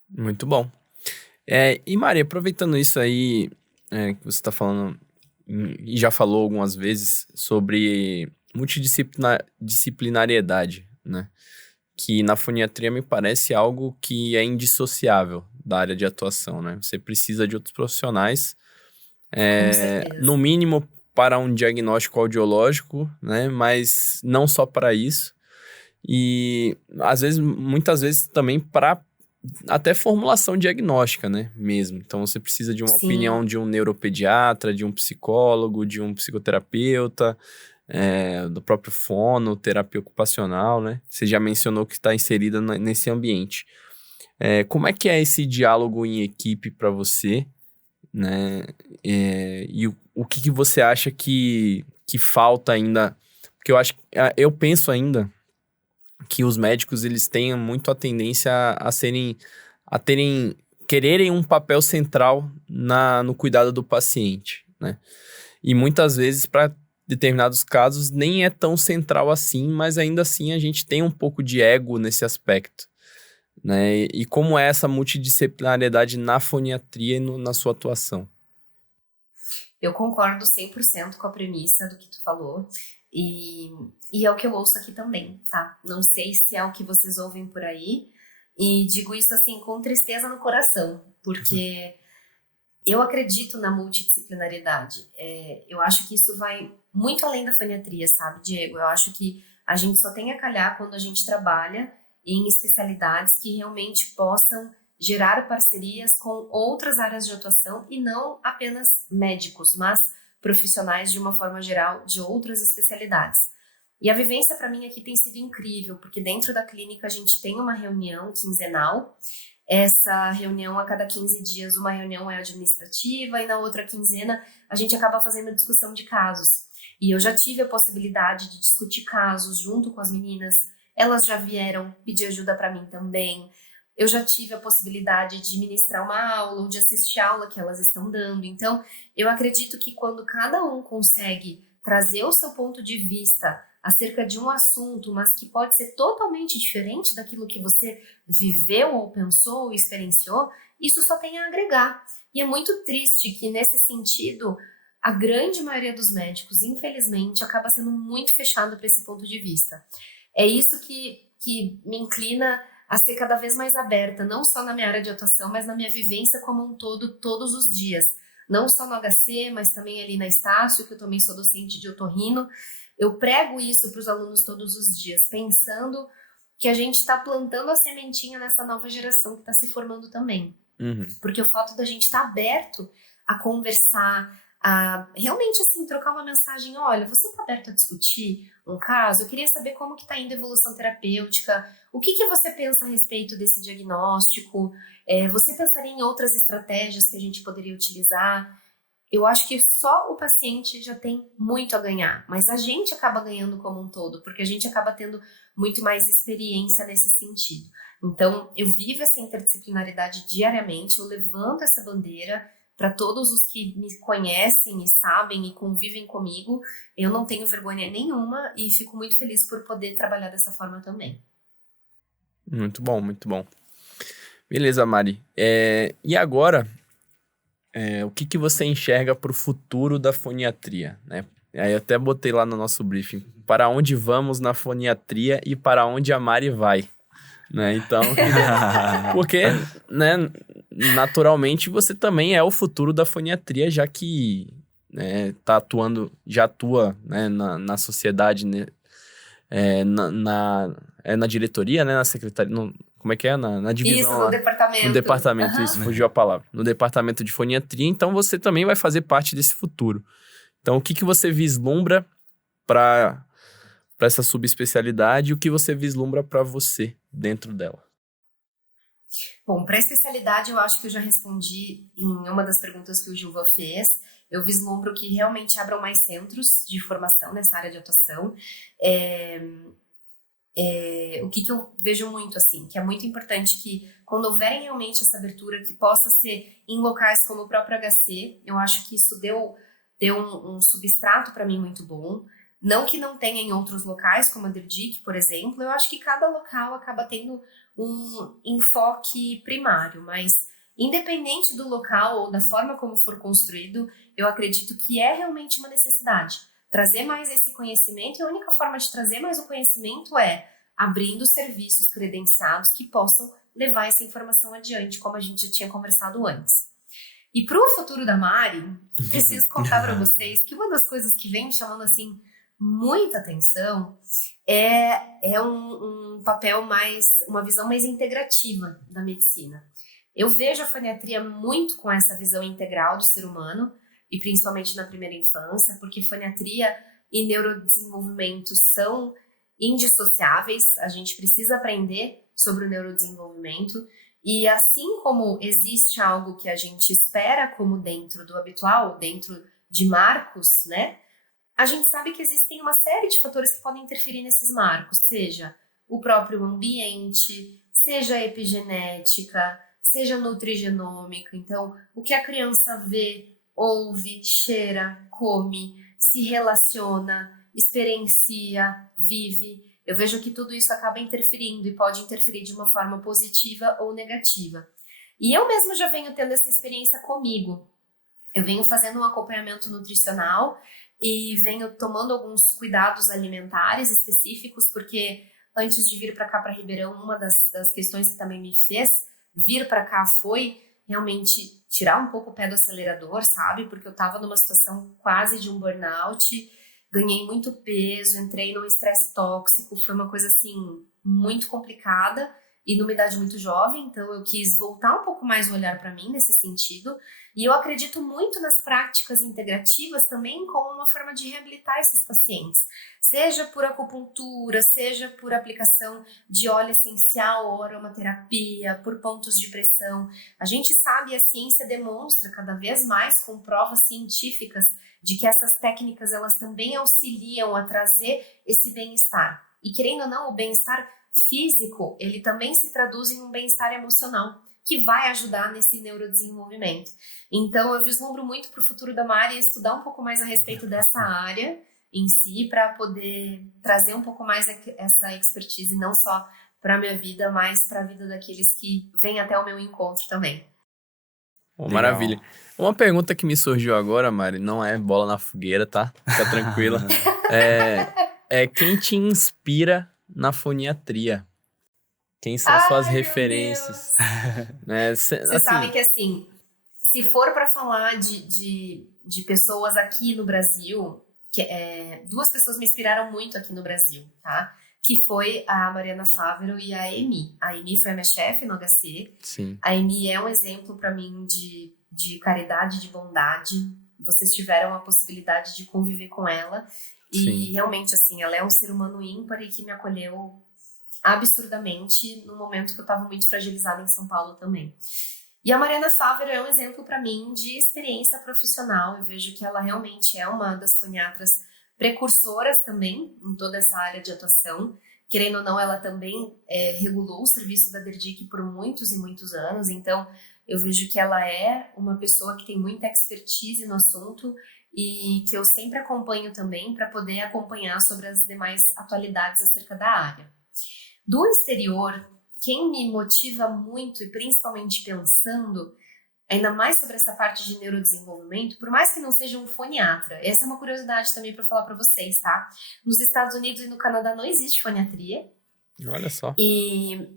Muito bom. E Maria, aproveitando isso aí que você está falando e já falou algumas vezes sobre multidisciplinariedade, né? Que na foniatria me parece algo que é indissociável da área de atuação, né? Você precisa de outros profissionais, Com certeza. no mínimo para um diagnóstico audiológico, né? Mas não só para isso. E muitas vezes também para até formulação diagnóstica, né? Mesmo. Então você precisa de uma opinião Sim, de um neuropediatra, de um psicólogo, de um psicoterapeuta, do próprio fono, terapia ocupacional, né? Você já mencionou que está inserida nesse ambiente. Como é que é esse diálogo em equipe para você, né? E o que você acha que falta ainda? Porque eu penso ainda que os médicos eles têm muito a tendência a quererem um papel central no cuidado do paciente, né? E muitas vezes, para determinados casos, nem é tão central assim, mas ainda assim a gente tem um pouco de ego nesse aspecto, né? E como é essa multidisciplinariedade na foniatria e na sua atuação? eu concordo 100% com a premissa do que tu falou. E é o que eu ouço aqui também, tá? Não sei se é o que vocês ouvem por aí. E digo isso assim com tristeza no coração, porque eu acredito na multidisciplinariedade. Eu acho que isso vai muito além da foniatria, sabe, Diego? Eu acho que a gente só tem a calhar quando a gente trabalha em especialidades que realmente possam gerar parcerias com outras áreas de atuação e não apenas médicos, mas profissionais de uma forma geral de outras especialidades. E a vivência para mim aqui tem sido incrível, porque dentro da clínica a gente tem uma reunião quinzenal. Essa reunião, a cada 15 dias, uma reunião é administrativa e na outra quinzena a gente acaba fazendo discussão de casos. E eu já tive a possibilidade de discutir casos junto com as meninas, elas já vieram pedir ajuda para mim também. Eu já tive a possibilidade de ministrar uma aula ou de assistir a aula que elas estão dando. Então, eu acredito que quando cada um consegue trazer o seu ponto de vista acerca de um assunto, mas que pode ser totalmente diferente daquilo que você viveu ou pensou ou experienciou, isso só tem a agregar. E é muito triste que, nesse sentido, a grande maioria dos médicos, infelizmente, acaba sendo muito fechado para esse ponto de vista. É isso que me inclina a ser cada vez mais aberta, não só na minha área de atuação, mas na minha vivência como um todo, todos os dias. Não só no HC, mas também ali na Estácio, que eu também sou docente de otorrino. Eu prego isso para os alunos todos os dias, pensando que a gente está plantando a sementinha nessa nova geração que está se formando também. Uhum. Porque o fato da gente estar aberto a conversar, a realmente assim trocar uma mensagem, olha, você está aberto a discutir um caso? Eu queria saber como que está indo a evolução terapêutica, o que você pensa a respeito desse diagnóstico, você pensaria em outras estratégias que a gente poderia utilizar? Eu acho que só o paciente já tem muito a ganhar, mas a gente acaba ganhando como um todo, porque a gente acaba tendo muito mais experiência nesse sentido. Então, eu vivo essa interdisciplinaridade diariamente, eu levanto essa bandeira para todos os que me conhecem e sabem e convivem comigo. Eu não tenho vergonha nenhuma e fico muito feliz por poder trabalhar dessa forma também. Muito bom, muito bom. Beleza, Mari. E agora, o que você enxerga para o futuro da foniatria, né? Aí eu até botei lá no nosso briefing, para onde vamos na foniatria e para onde a Mari vai, né? Então, porque, né, naturalmente você também é o futuro da foniatria, já que já atua, né, na sociedade, né, na diretoria, né, na secretaria, como é que é? Na divisão Isso, no lá. departamento. No departamento, Uhum. isso, fugiu a palavra. No departamento de foniatria, então você também vai fazer parte desse futuro. Então, o que você vislumbra para essa subespecialidade e o que você vislumbra para você dentro dela? Bom, para a especialidade, eu acho que eu já respondi em uma das perguntas que o Gilvan fez. Eu vislumbro que realmente abram mais centros de formação nessa área de atuação. O que eu vejo muito, assim, que é muito importante que quando houver realmente essa abertura, que possa ser em locais como o próprio HC, eu acho que isso deu um substrato para mim muito bom. Não que não tenha em outros locais, como a Derdic, por exemplo, eu acho que cada local acaba tendo um enfoque primário, mas Independente do local ou da forma como for construído, eu acredito que é realmente uma necessidade. Trazer mais esse conhecimento, e a única forma de trazer mais o conhecimento é abrindo serviços credenciados que possam levar essa informação adiante, como a gente já tinha conversado antes. E para o futuro da Mari, preciso contar para vocês que uma das coisas que vem me chamando assim muita atenção é um papel mais, uma visão mais integrativa da medicina. Eu vejo a foniatria muito com essa visão integral do ser humano, e principalmente na primeira infância, porque foniatria e neurodesenvolvimento são indissociáveis, a gente precisa aprender sobre o neurodesenvolvimento, e assim como existe algo que a gente espera como dentro do habitual, dentro de marcos, né? A gente sabe que existem uma série de fatores que podem interferir nesses marcos, seja o próprio ambiente, seja a epigenética, seja nutrigenômica. Então, o que a criança vê, ouve, cheira, come, se relaciona, experiencia, vive. Eu vejo que tudo isso acaba interferindo e pode interferir de uma forma positiva ou negativa. E eu mesma já venho tendo essa experiência comigo. Eu venho fazendo um acompanhamento nutricional e venho tomando alguns cuidados alimentares específicos, porque antes de vir para cá, para Ribeirão, uma das questões que também me fez vir para cá foi realmente tirar um pouco o pé do acelerador, sabe? Porque eu estava numa situação quase de um burnout, ganhei muito peso, entrei num estresse tóxico, foi uma coisa assim muito complicada e numa idade muito jovem, então eu quis voltar um pouco mais o olhar para mim nesse sentido, e eu acredito muito nas práticas integrativas também como uma forma de reabilitar esses pacientes, seja por acupuntura, seja por aplicação de óleo essencial ou aromaterapia, por pontos de pressão. A gente sabe, a ciência demonstra cada vez mais com provas científicas de que essas técnicas elas também auxiliam a trazer esse bem-estar. E querendo ou não, o bem-estar físico, ele também se traduz em um bem-estar emocional, que vai ajudar nesse neurodesenvolvimento. Então, eu vislumbro muito para o futuro da Mari estudar um pouco mais a respeito dessa área em si, para poder trazer um pouco mais essa expertise, não só para a minha vida, mas para a vida daqueles que vêm até o meu encontro também. Oh, maravilha. Uma pergunta que me surgiu agora, Mari, não é bola na fogueira, tá? Fica tranquila. Quem te inspira na foniatria? Quem são suas referências? Você sabe que assim, se for para falar de pessoas aqui no Brasil, duas pessoas me inspiraram muito aqui no Brasil, tá? Que foi a Mariana Fávero e a Amy. A Amy foi a minha chefe no HC. Sim. A Amy é um exemplo para mim de caridade, de bondade. Vocês tiveram a possibilidade de conviver com ela. E Sim. realmente, assim, ela é um ser humano ímpar e que me acolheu absurdamente no momento que eu estava muito fragilizada em São Paulo também. E a Mariana Fávero é um exemplo para mim de experiência profissional. Eu vejo que ela realmente é uma das foniatras precursoras também em toda essa área de atuação. Querendo ou não, ela também regulou o serviço da DERDIC por muitos e muitos anos. Então, eu vejo que ela é uma pessoa que tem muita expertise no assunto e que eu sempre acompanho também para poder acompanhar sobre as demais atualidades acerca da área. Do exterior, quem me motiva muito, e principalmente pensando, ainda mais sobre essa parte de neurodesenvolvimento, por mais que não seja um foniatra, essa é uma curiosidade também para falar para vocês, tá? Nos Estados Unidos e no Canadá não existe foniatria. Olha só. E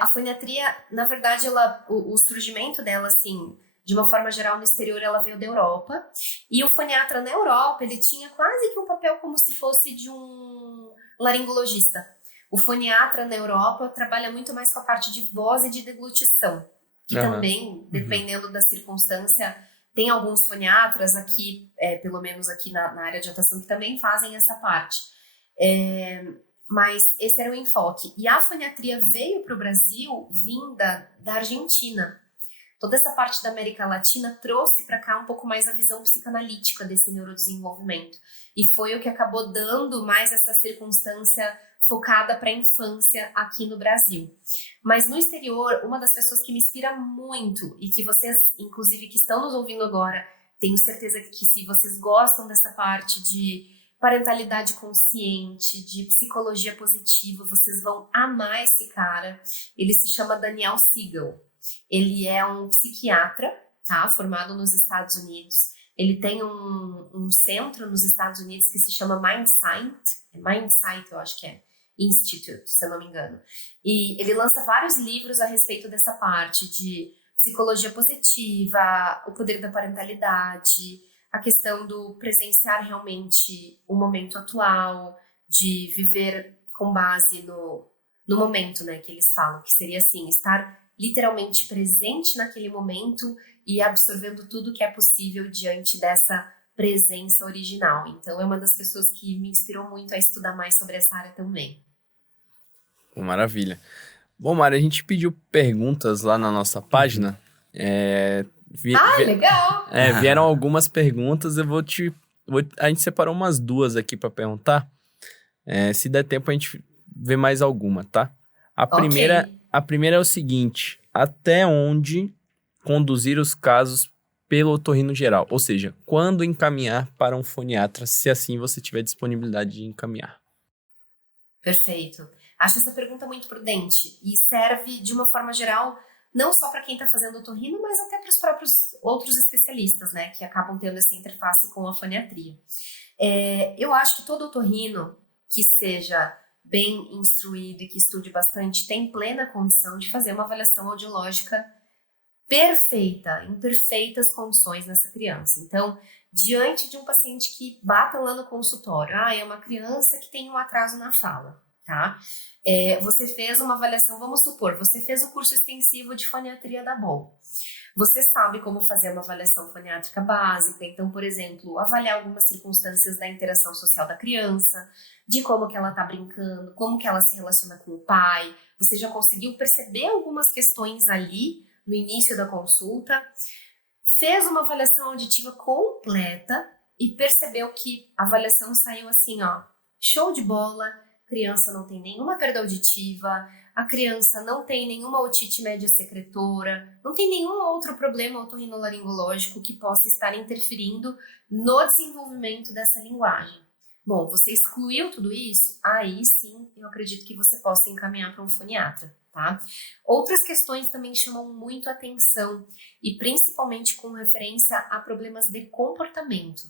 a foniatria, na verdade, o surgimento dela, assim, de uma forma geral no exterior, ela veio da Europa. E o foniatra na Europa, ele tinha quase que um papel como se fosse de um laringologista. O foniatra na Europa trabalha muito mais com a parte de voz e de deglutição, que também, dependendo da circunstância, tem alguns foniatras aqui, pelo menos aqui na área de atuação, que também fazem essa parte. Mas esse era o enfoque. E a foniatria veio para o Brasil vinda da Argentina. Toda essa parte da América Latina trouxe para cá um pouco mais a visão psicanalítica desse neurodesenvolvimento. E foi o que acabou dando mais essa circunstância focada para a infância aqui no Brasil. Mas no exterior, uma das pessoas que me inspira muito e que vocês, inclusive, que estão nos ouvindo agora, tenho certeza que se vocês gostam dessa parte de parentalidade consciente, de psicologia positiva, vocês vão amar esse cara. Ele se chama Daniel Siegel. ele é um psiquiatra, tá? Formado nos Estados Unidos. Ele tem um centro nos Estados Unidos que se chama Mindsight, eu acho que é, Institute, se eu não me engano. E ele lança vários livros a respeito dessa parte de psicologia positiva, o poder da parentalidade, a questão do presenciar realmente o momento atual, de viver com base no momento, né, que eles falam, que seria assim, estar literalmente presente naquele momento e absorvendo tudo que é possível diante dessa presença original. Então, é uma das pessoas que me inspirou muito a estudar mais sobre essa área também. Maravilha. Bom, Mari, a gente pediu perguntas lá na nossa página. Legal! Vieram algumas perguntas, a gente separou umas 2 aqui para perguntar. Se der tempo, a gente vê mais alguma, tá? A primeira é o seguinte: até onde conduzir os casos pelo otorrino geral? Ou seja, quando encaminhar para um foniatra, se assim você tiver disponibilidade de encaminhar? Perfeito. Acho essa pergunta muito prudente e serve de uma forma geral não só para quem está fazendo otorrino, mas até para os próprios outros especialistas, né, que acabam tendo essa interface com a foniatria. Eu acho que todo otorrino que seja bem instruído e que estude bastante tem plena condição de fazer uma avaliação audiológica perfeita, em perfeitas condições nessa criança. Então, diante de um paciente que bata lá no consultório, é uma criança que tem um atraso na fala, tá? Você fez uma avaliação, vamos supor, você fez o curso extensivo de foniatria da BOL. Você sabe como fazer uma avaliação foniátrica básica, então, por exemplo, avaliar algumas circunstâncias da interação social da criança, de como que ela está brincando, como que ela se relaciona com o pai. Você já conseguiu perceber algumas questões ali no início da consulta, fez uma avaliação auditiva completa e percebeu que a avaliação saiu assim, show de bola, criança não tem nenhuma perda auditiva, a criança não tem nenhuma otite média secretora, não tem nenhum outro problema otorrinolaringológico que possa estar interferindo no desenvolvimento dessa linguagem. Bom, você excluiu tudo isso? Aí sim, eu acredito que você possa encaminhar para um foniatra, tá? Outras questões também chamam muito atenção e principalmente com referência a problemas de comportamento.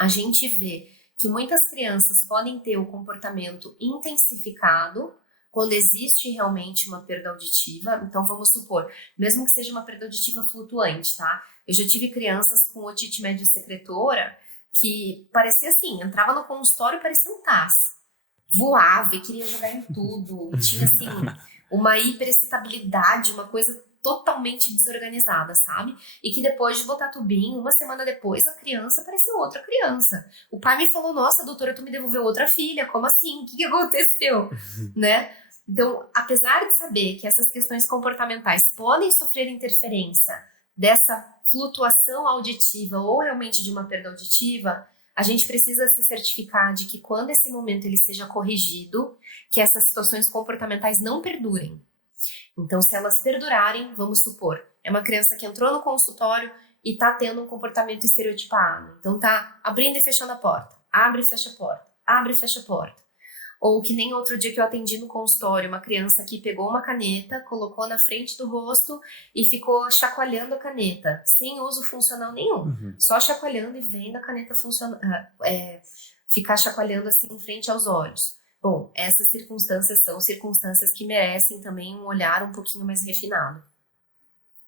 A gente vê que muitas crianças podem ter o comportamento intensificado quando existe realmente uma perda auditiva. Então, vamos supor, mesmo que seja uma perda auditiva flutuante, tá? Eu já tive crianças com otite média secretora que parecia assim, entrava no consultório e parecia um taz. Voava e queria jogar em tudo. E tinha, assim, uma hiperexcitabilidade, uma coisa totalmente desorganizada, sabe? E que depois de botar tubinho, uma semana depois, a criança pareceu outra criança. O pai me falou, nossa, doutora, tu me devolveu outra filha, como assim? O que aconteceu? Né? Então, apesar de saber que essas questões comportamentais podem sofrer interferência dessa flutuação auditiva ou realmente de uma perda auditiva, a gente precisa se certificar de que quando esse momento ele seja corrigido, que essas situações comportamentais não perdurem. Então, se elas perdurarem, vamos supor, é uma criança que entrou no consultório e está tendo um comportamento estereotipado. Então, tá abrindo e fechando a porta, abre e fecha a porta, abre e fecha a porta. Ou que nem outro dia que eu atendi no consultório, uma criança que pegou uma caneta, colocou na frente do rosto e ficou chacoalhando a caneta, sem uso funcional nenhum. Só chacoalhando e vendo a caneta ficar chacoalhando assim em frente aos olhos. Bom, essas circunstâncias são circunstâncias que merecem também um olhar um pouquinho mais refinado.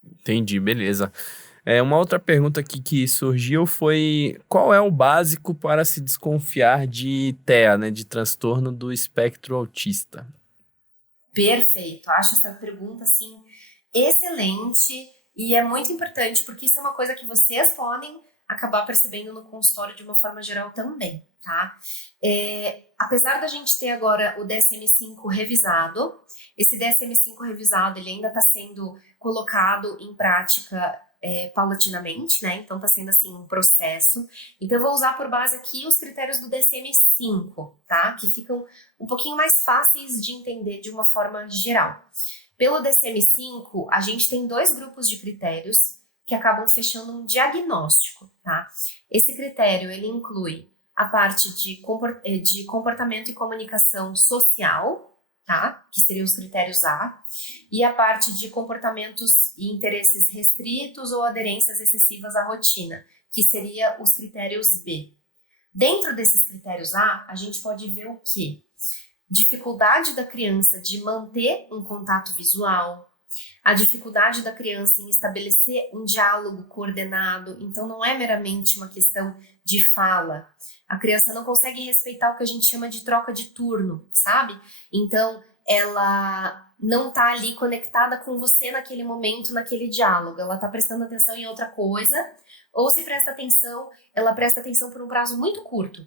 Entendi, beleza. Uma outra pergunta aqui que surgiu foi: qual é o básico para se desconfiar de TEA, né, de transtorno do espectro autista? Perfeito, acho essa pergunta assim excelente e é muito importante porque isso é uma coisa que vocês podem acabar percebendo no consultório de uma forma geral também, tá? Apesar da gente ter agora o DSM-5 revisado, esse DSM-5 revisado ele ainda está sendo colocado em prática paulatinamente, né? Então tá sendo assim um processo. Então eu vou usar por base aqui os critérios do DSM-5, tá? Que ficam um pouquinho mais fáceis de entender de uma forma geral. Pelo DSM-5, a gente tem 2 grupos de critérios que acabam fechando um diagnóstico, tá? Esse critério, ele inclui a parte de comportamento e comunicação social, tá? Que seriam os critérios A, e a parte de comportamentos e interesses restritos ou aderências excessivas à rotina, que seria os critérios B. Dentro desses critérios A gente pode ver o quê? Dificuldade da criança de manter um contato visual, a dificuldade da criança em estabelecer um diálogo coordenado, então não é meramente uma questão de fala. A criança não consegue respeitar o que a gente chama de troca de turno, sabe? Então, ela não tá ali conectada com você naquele momento, naquele diálogo. Ela tá prestando atenção em outra coisa, ou se presta atenção, ela presta atenção por um prazo muito curto.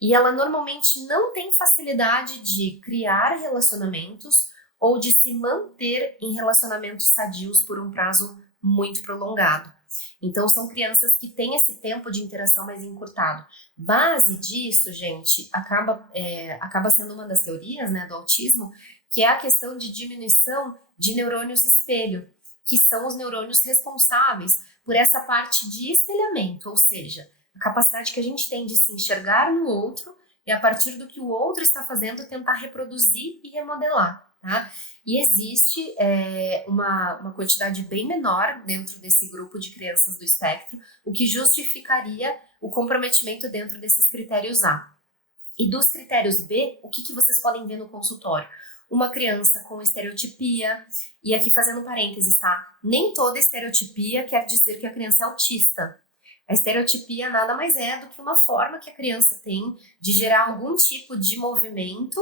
E ela normalmente não tem facilidade de criar relacionamentos ou de se manter em relacionamentos sadios por um prazo muito prolongado. Então, são crianças que têm esse tempo de interação mais encurtado. Base disso, gente, acaba sendo uma das teorias, né, do autismo, que é a questão de diminuição de neurônios espelho, que são os neurônios responsáveis por essa parte de espelhamento, ou seja, a capacidade que a gente tem de se enxergar no outro e, a partir do que o outro está fazendo, tentar reproduzir e remodelar. Tá? E existe uma quantidade bem menor dentro desse grupo de crianças do espectro, o que justificaria o comprometimento dentro desses critérios A. E dos critérios B, o que vocês podem ver no consultório? Uma criança com estereotipia, e aqui fazendo parênteses, tá? Nem toda estereotipia quer dizer que a criança é autista. A estereotipia nada mais é do que uma forma que a criança tem de gerar algum tipo de movimento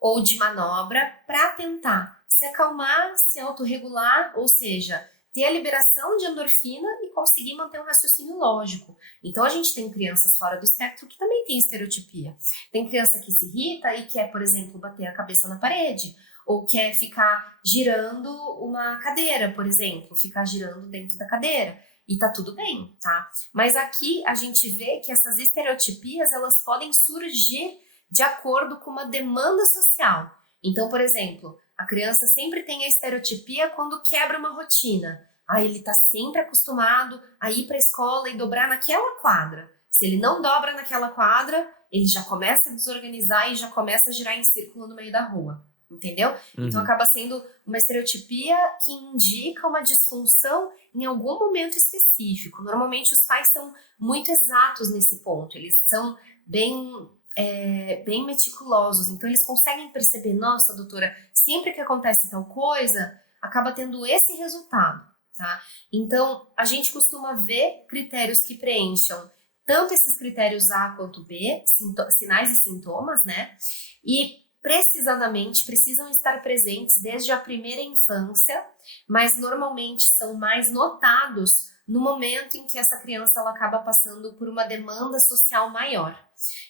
ou de manobra para tentar se acalmar, se autorregular, ou seja, ter a liberação de endorfina e conseguir manter um raciocínio lógico. Então, a gente tem crianças fora do espectro que também tem estereotipia. Tem criança que se irrita e quer, por exemplo, bater a cabeça na parede, ou quer ficar girando uma cadeira, por exemplo, ficar girando dentro da cadeira. E tá tudo bem, tá? Mas aqui a gente vê que essas estereotipias, elas podem surgir de acordo com uma demanda social. Então, por exemplo, a criança sempre tem a estereotipia quando quebra uma rotina. Ele está sempre acostumado a ir para a escola e dobrar naquela quadra. Se ele não dobra naquela quadra, ele já começa a desorganizar e já começa a girar em círculo no meio da rua. Entendeu? Uhum. Então acaba sendo uma estereotipia que indica uma disfunção em algum momento específico. Normalmente os pais são muito exatos nesse ponto. Eles são bem meticulosos, então eles conseguem perceber, nossa, doutora, sempre que acontece tal coisa, acaba tendo esse resultado, tá? Então, a gente costuma ver critérios que preencham tanto esses critérios A quanto B, sinais e sintomas, né? E precisamente precisam estar presentes desde a primeira infância, mas normalmente são mais notados no momento em que essa criança ela acaba passando por uma demanda social maior.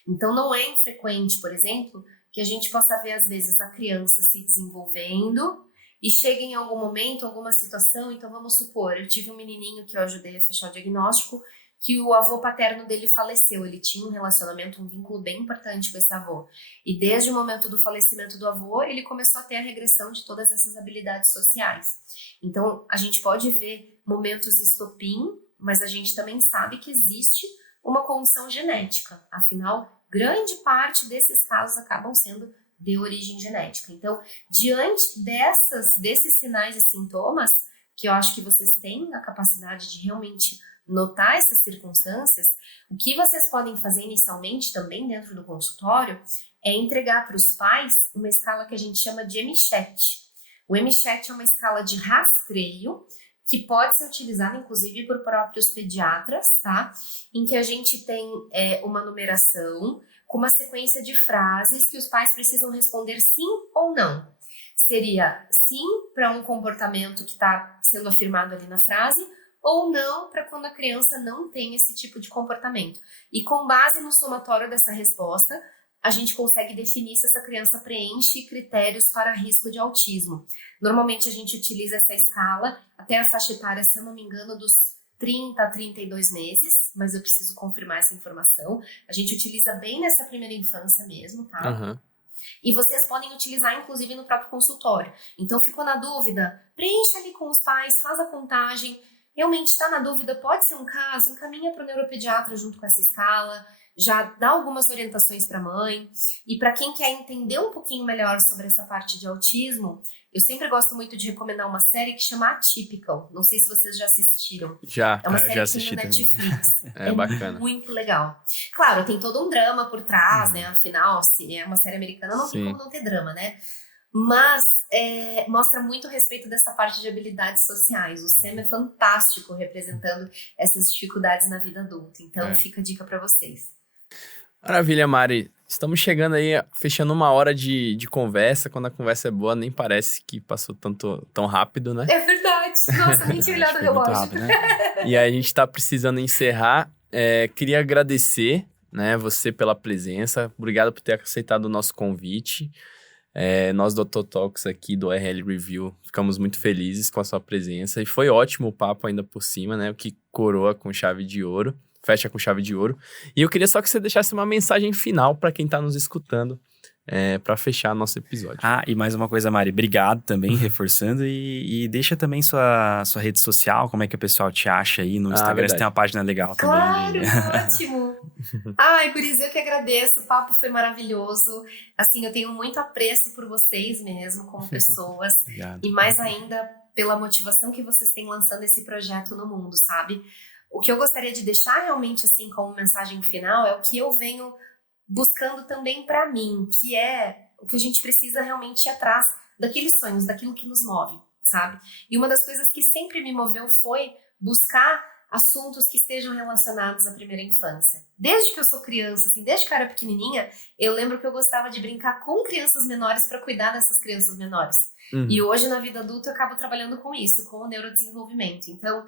Então, não é infrequente, por exemplo, que a gente possa ver, às vezes, a criança se desenvolvendo e chega em algum momento, alguma situação. Então, vamos supor, eu tive um menininho que eu ajudei a fechar o diagnóstico, que o avô paterno dele faleceu. Ele tinha um relacionamento, um vínculo bem importante com esse avô. E desde o momento do falecimento do avô, ele começou a ter a regressão de todas essas habilidades sociais. Então, a gente pode ver momentos estopim, mas a gente também sabe que existe uma condição genética. Afinal, grande parte desses casos acabam sendo de origem genética. Então, diante desses sinais e sintomas, que eu acho que vocês têm a capacidade de realmente notar essas circunstâncias, o que vocês podem fazer inicialmente também dentro do consultório é entregar para os pais uma escala que a gente chama de MCHAT. O MCHAT é uma escala de rastreio que pode ser utilizada, inclusive, por próprios pediatras, tá? Em que a gente tem uma numeração com uma sequência de frases que os pais precisam responder sim ou não. Seria sim para um comportamento que está sendo afirmado ali na frase, ou não para quando a criança não tem esse tipo de comportamento. E com base no somatório dessa resposta, a gente consegue definir se essa criança preenche critérios para risco de autismo. Normalmente a gente utiliza essa escala até a faixa etária, se eu não me engano, dos 30 a 32 meses, mas eu preciso confirmar essa informação. A gente utiliza bem nessa primeira infância mesmo, tá? Uhum. E vocês podem utilizar, inclusive, no próprio consultório. Então, ficou na dúvida? Preencha ali com os pais, faz a contagem. Realmente está na dúvida, pode ser um caso, encaminha para o neuropediatra junto com essa escala. já dá algumas orientações para a mãe. E para quem quer entender um pouquinho melhor sobre essa parte de autismo, eu sempre gosto muito de recomendar uma série que chama Atypical. Não sei se vocês já assistiram. Já. É uma série já que tem no assisti Netflix. É bacana. Muito legal. Claro, tem todo um drama por trás, né? Afinal, se é uma série americana, não tem Sim. como não ter drama, né? Mas mostra muito a respeito dessa parte de habilidades sociais. O Sam é fantástico representando essas dificuldades na vida adulta. Então, fica a dica para vocês. Maravilha, Mari. Estamos chegando aí, fechando 1 hora de conversa. Quando a conversa é boa, nem parece que passou tão rápido, né? É verdade. Nossa, nem tinha olhado o Foi muito relógio. rápido, né? E aí a gente tá precisando encerrar. Queria agradecer, né, você pela presença. Obrigado por ter aceitado o nosso convite. Nós do Talks aqui do RL Review ficamos muito felizes com a sua presença. E foi ótimo o papo ainda por cima, né? O que coroa com chave de ouro. Fecha com chave de ouro. E eu queria só que você deixasse uma mensagem final para quem tá nos escutando, para fechar nosso episódio. E mais uma coisa, Mari, obrigado também, reforçando, e deixa também sua rede social, como é que o pessoal te acha aí no Instagram, verdade. você tem uma página legal Claro, também. ótimo. Ai, Guriz, eu que agradeço, o papo foi maravilhoso. Assim, eu tenho muito apreço por vocês mesmo, como pessoas. Obrigado. E mais ainda, pela motivação que vocês têm lançando esse projeto no mundo, sabe? O que eu gostaria de deixar realmente, assim, como mensagem final, é o que eu venho buscando também para mim, que é o que a gente precisa realmente ir atrás daqueles sonhos, daquilo que nos move, sabe? E uma das coisas que sempre me moveu foi buscar assuntos que estejam relacionados à primeira infância. Desde que eu sou criança, assim, desde que eu era pequenininha, eu lembro que eu gostava de brincar com crianças menores para cuidar dessas crianças menores. E hoje, na vida adulta, eu acabo trabalhando com isso, com o neurodesenvolvimento. Então,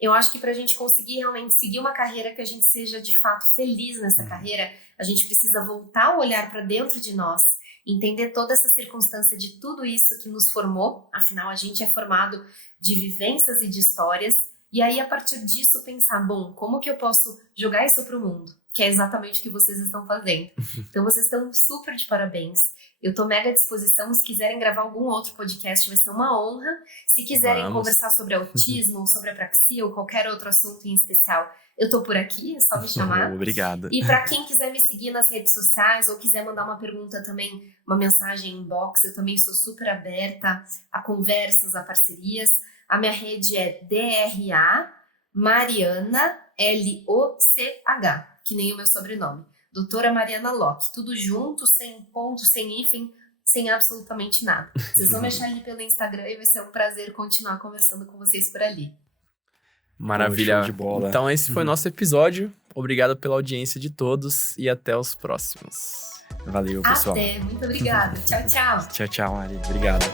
eu acho que para a gente conseguir realmente seguir uma carreira que a gente seja de fato feliz nessa carreira, a gente precisa voltar o olhar para dentro de nós, entender toda essa circunstância de tudo isso que nos formou. Afinal, a gente é formado de vivências e de histórias. E aí, a partir disso, pensar, bom, como que eu posso jogar isso para o mundo? Que é exatamente o que vocês estão fazendo. Então, vocês estão super de parabéns. Eu tô mega à disposição. Se quiserem gravar algum outro podcast, vai ser uma honra. Se quiserem conversar sobre autismo, sobre apraxia ou qualquer outro assunto em especial, eu tô por aqui, é só me chamar. Obrigado. E para quem quiser me seguir nas redes sociais ou quiser mandar uma pergunta também, uma mensagem inbox, eu também sou super aberta a conversas, a parcerias. A minha rede é DRA Mariana LOCH, que nem o meu sobrenome. Doutora Mariana Locke, tudo junto, sem ponto, sem hífen, sem absolutamente nada. Vocês vão me achar ali pelo Instagram e vai ser um prazer continuar conversando com vocês por ali. Maravilha. Show de bola. Então esse foi o nosso episódio. Obrigado pela audiência de todos e até os próximos. Valeu, pessoal. Até, muito obrigada. Tchau, tchau. Tchau, Mari. Obrigado.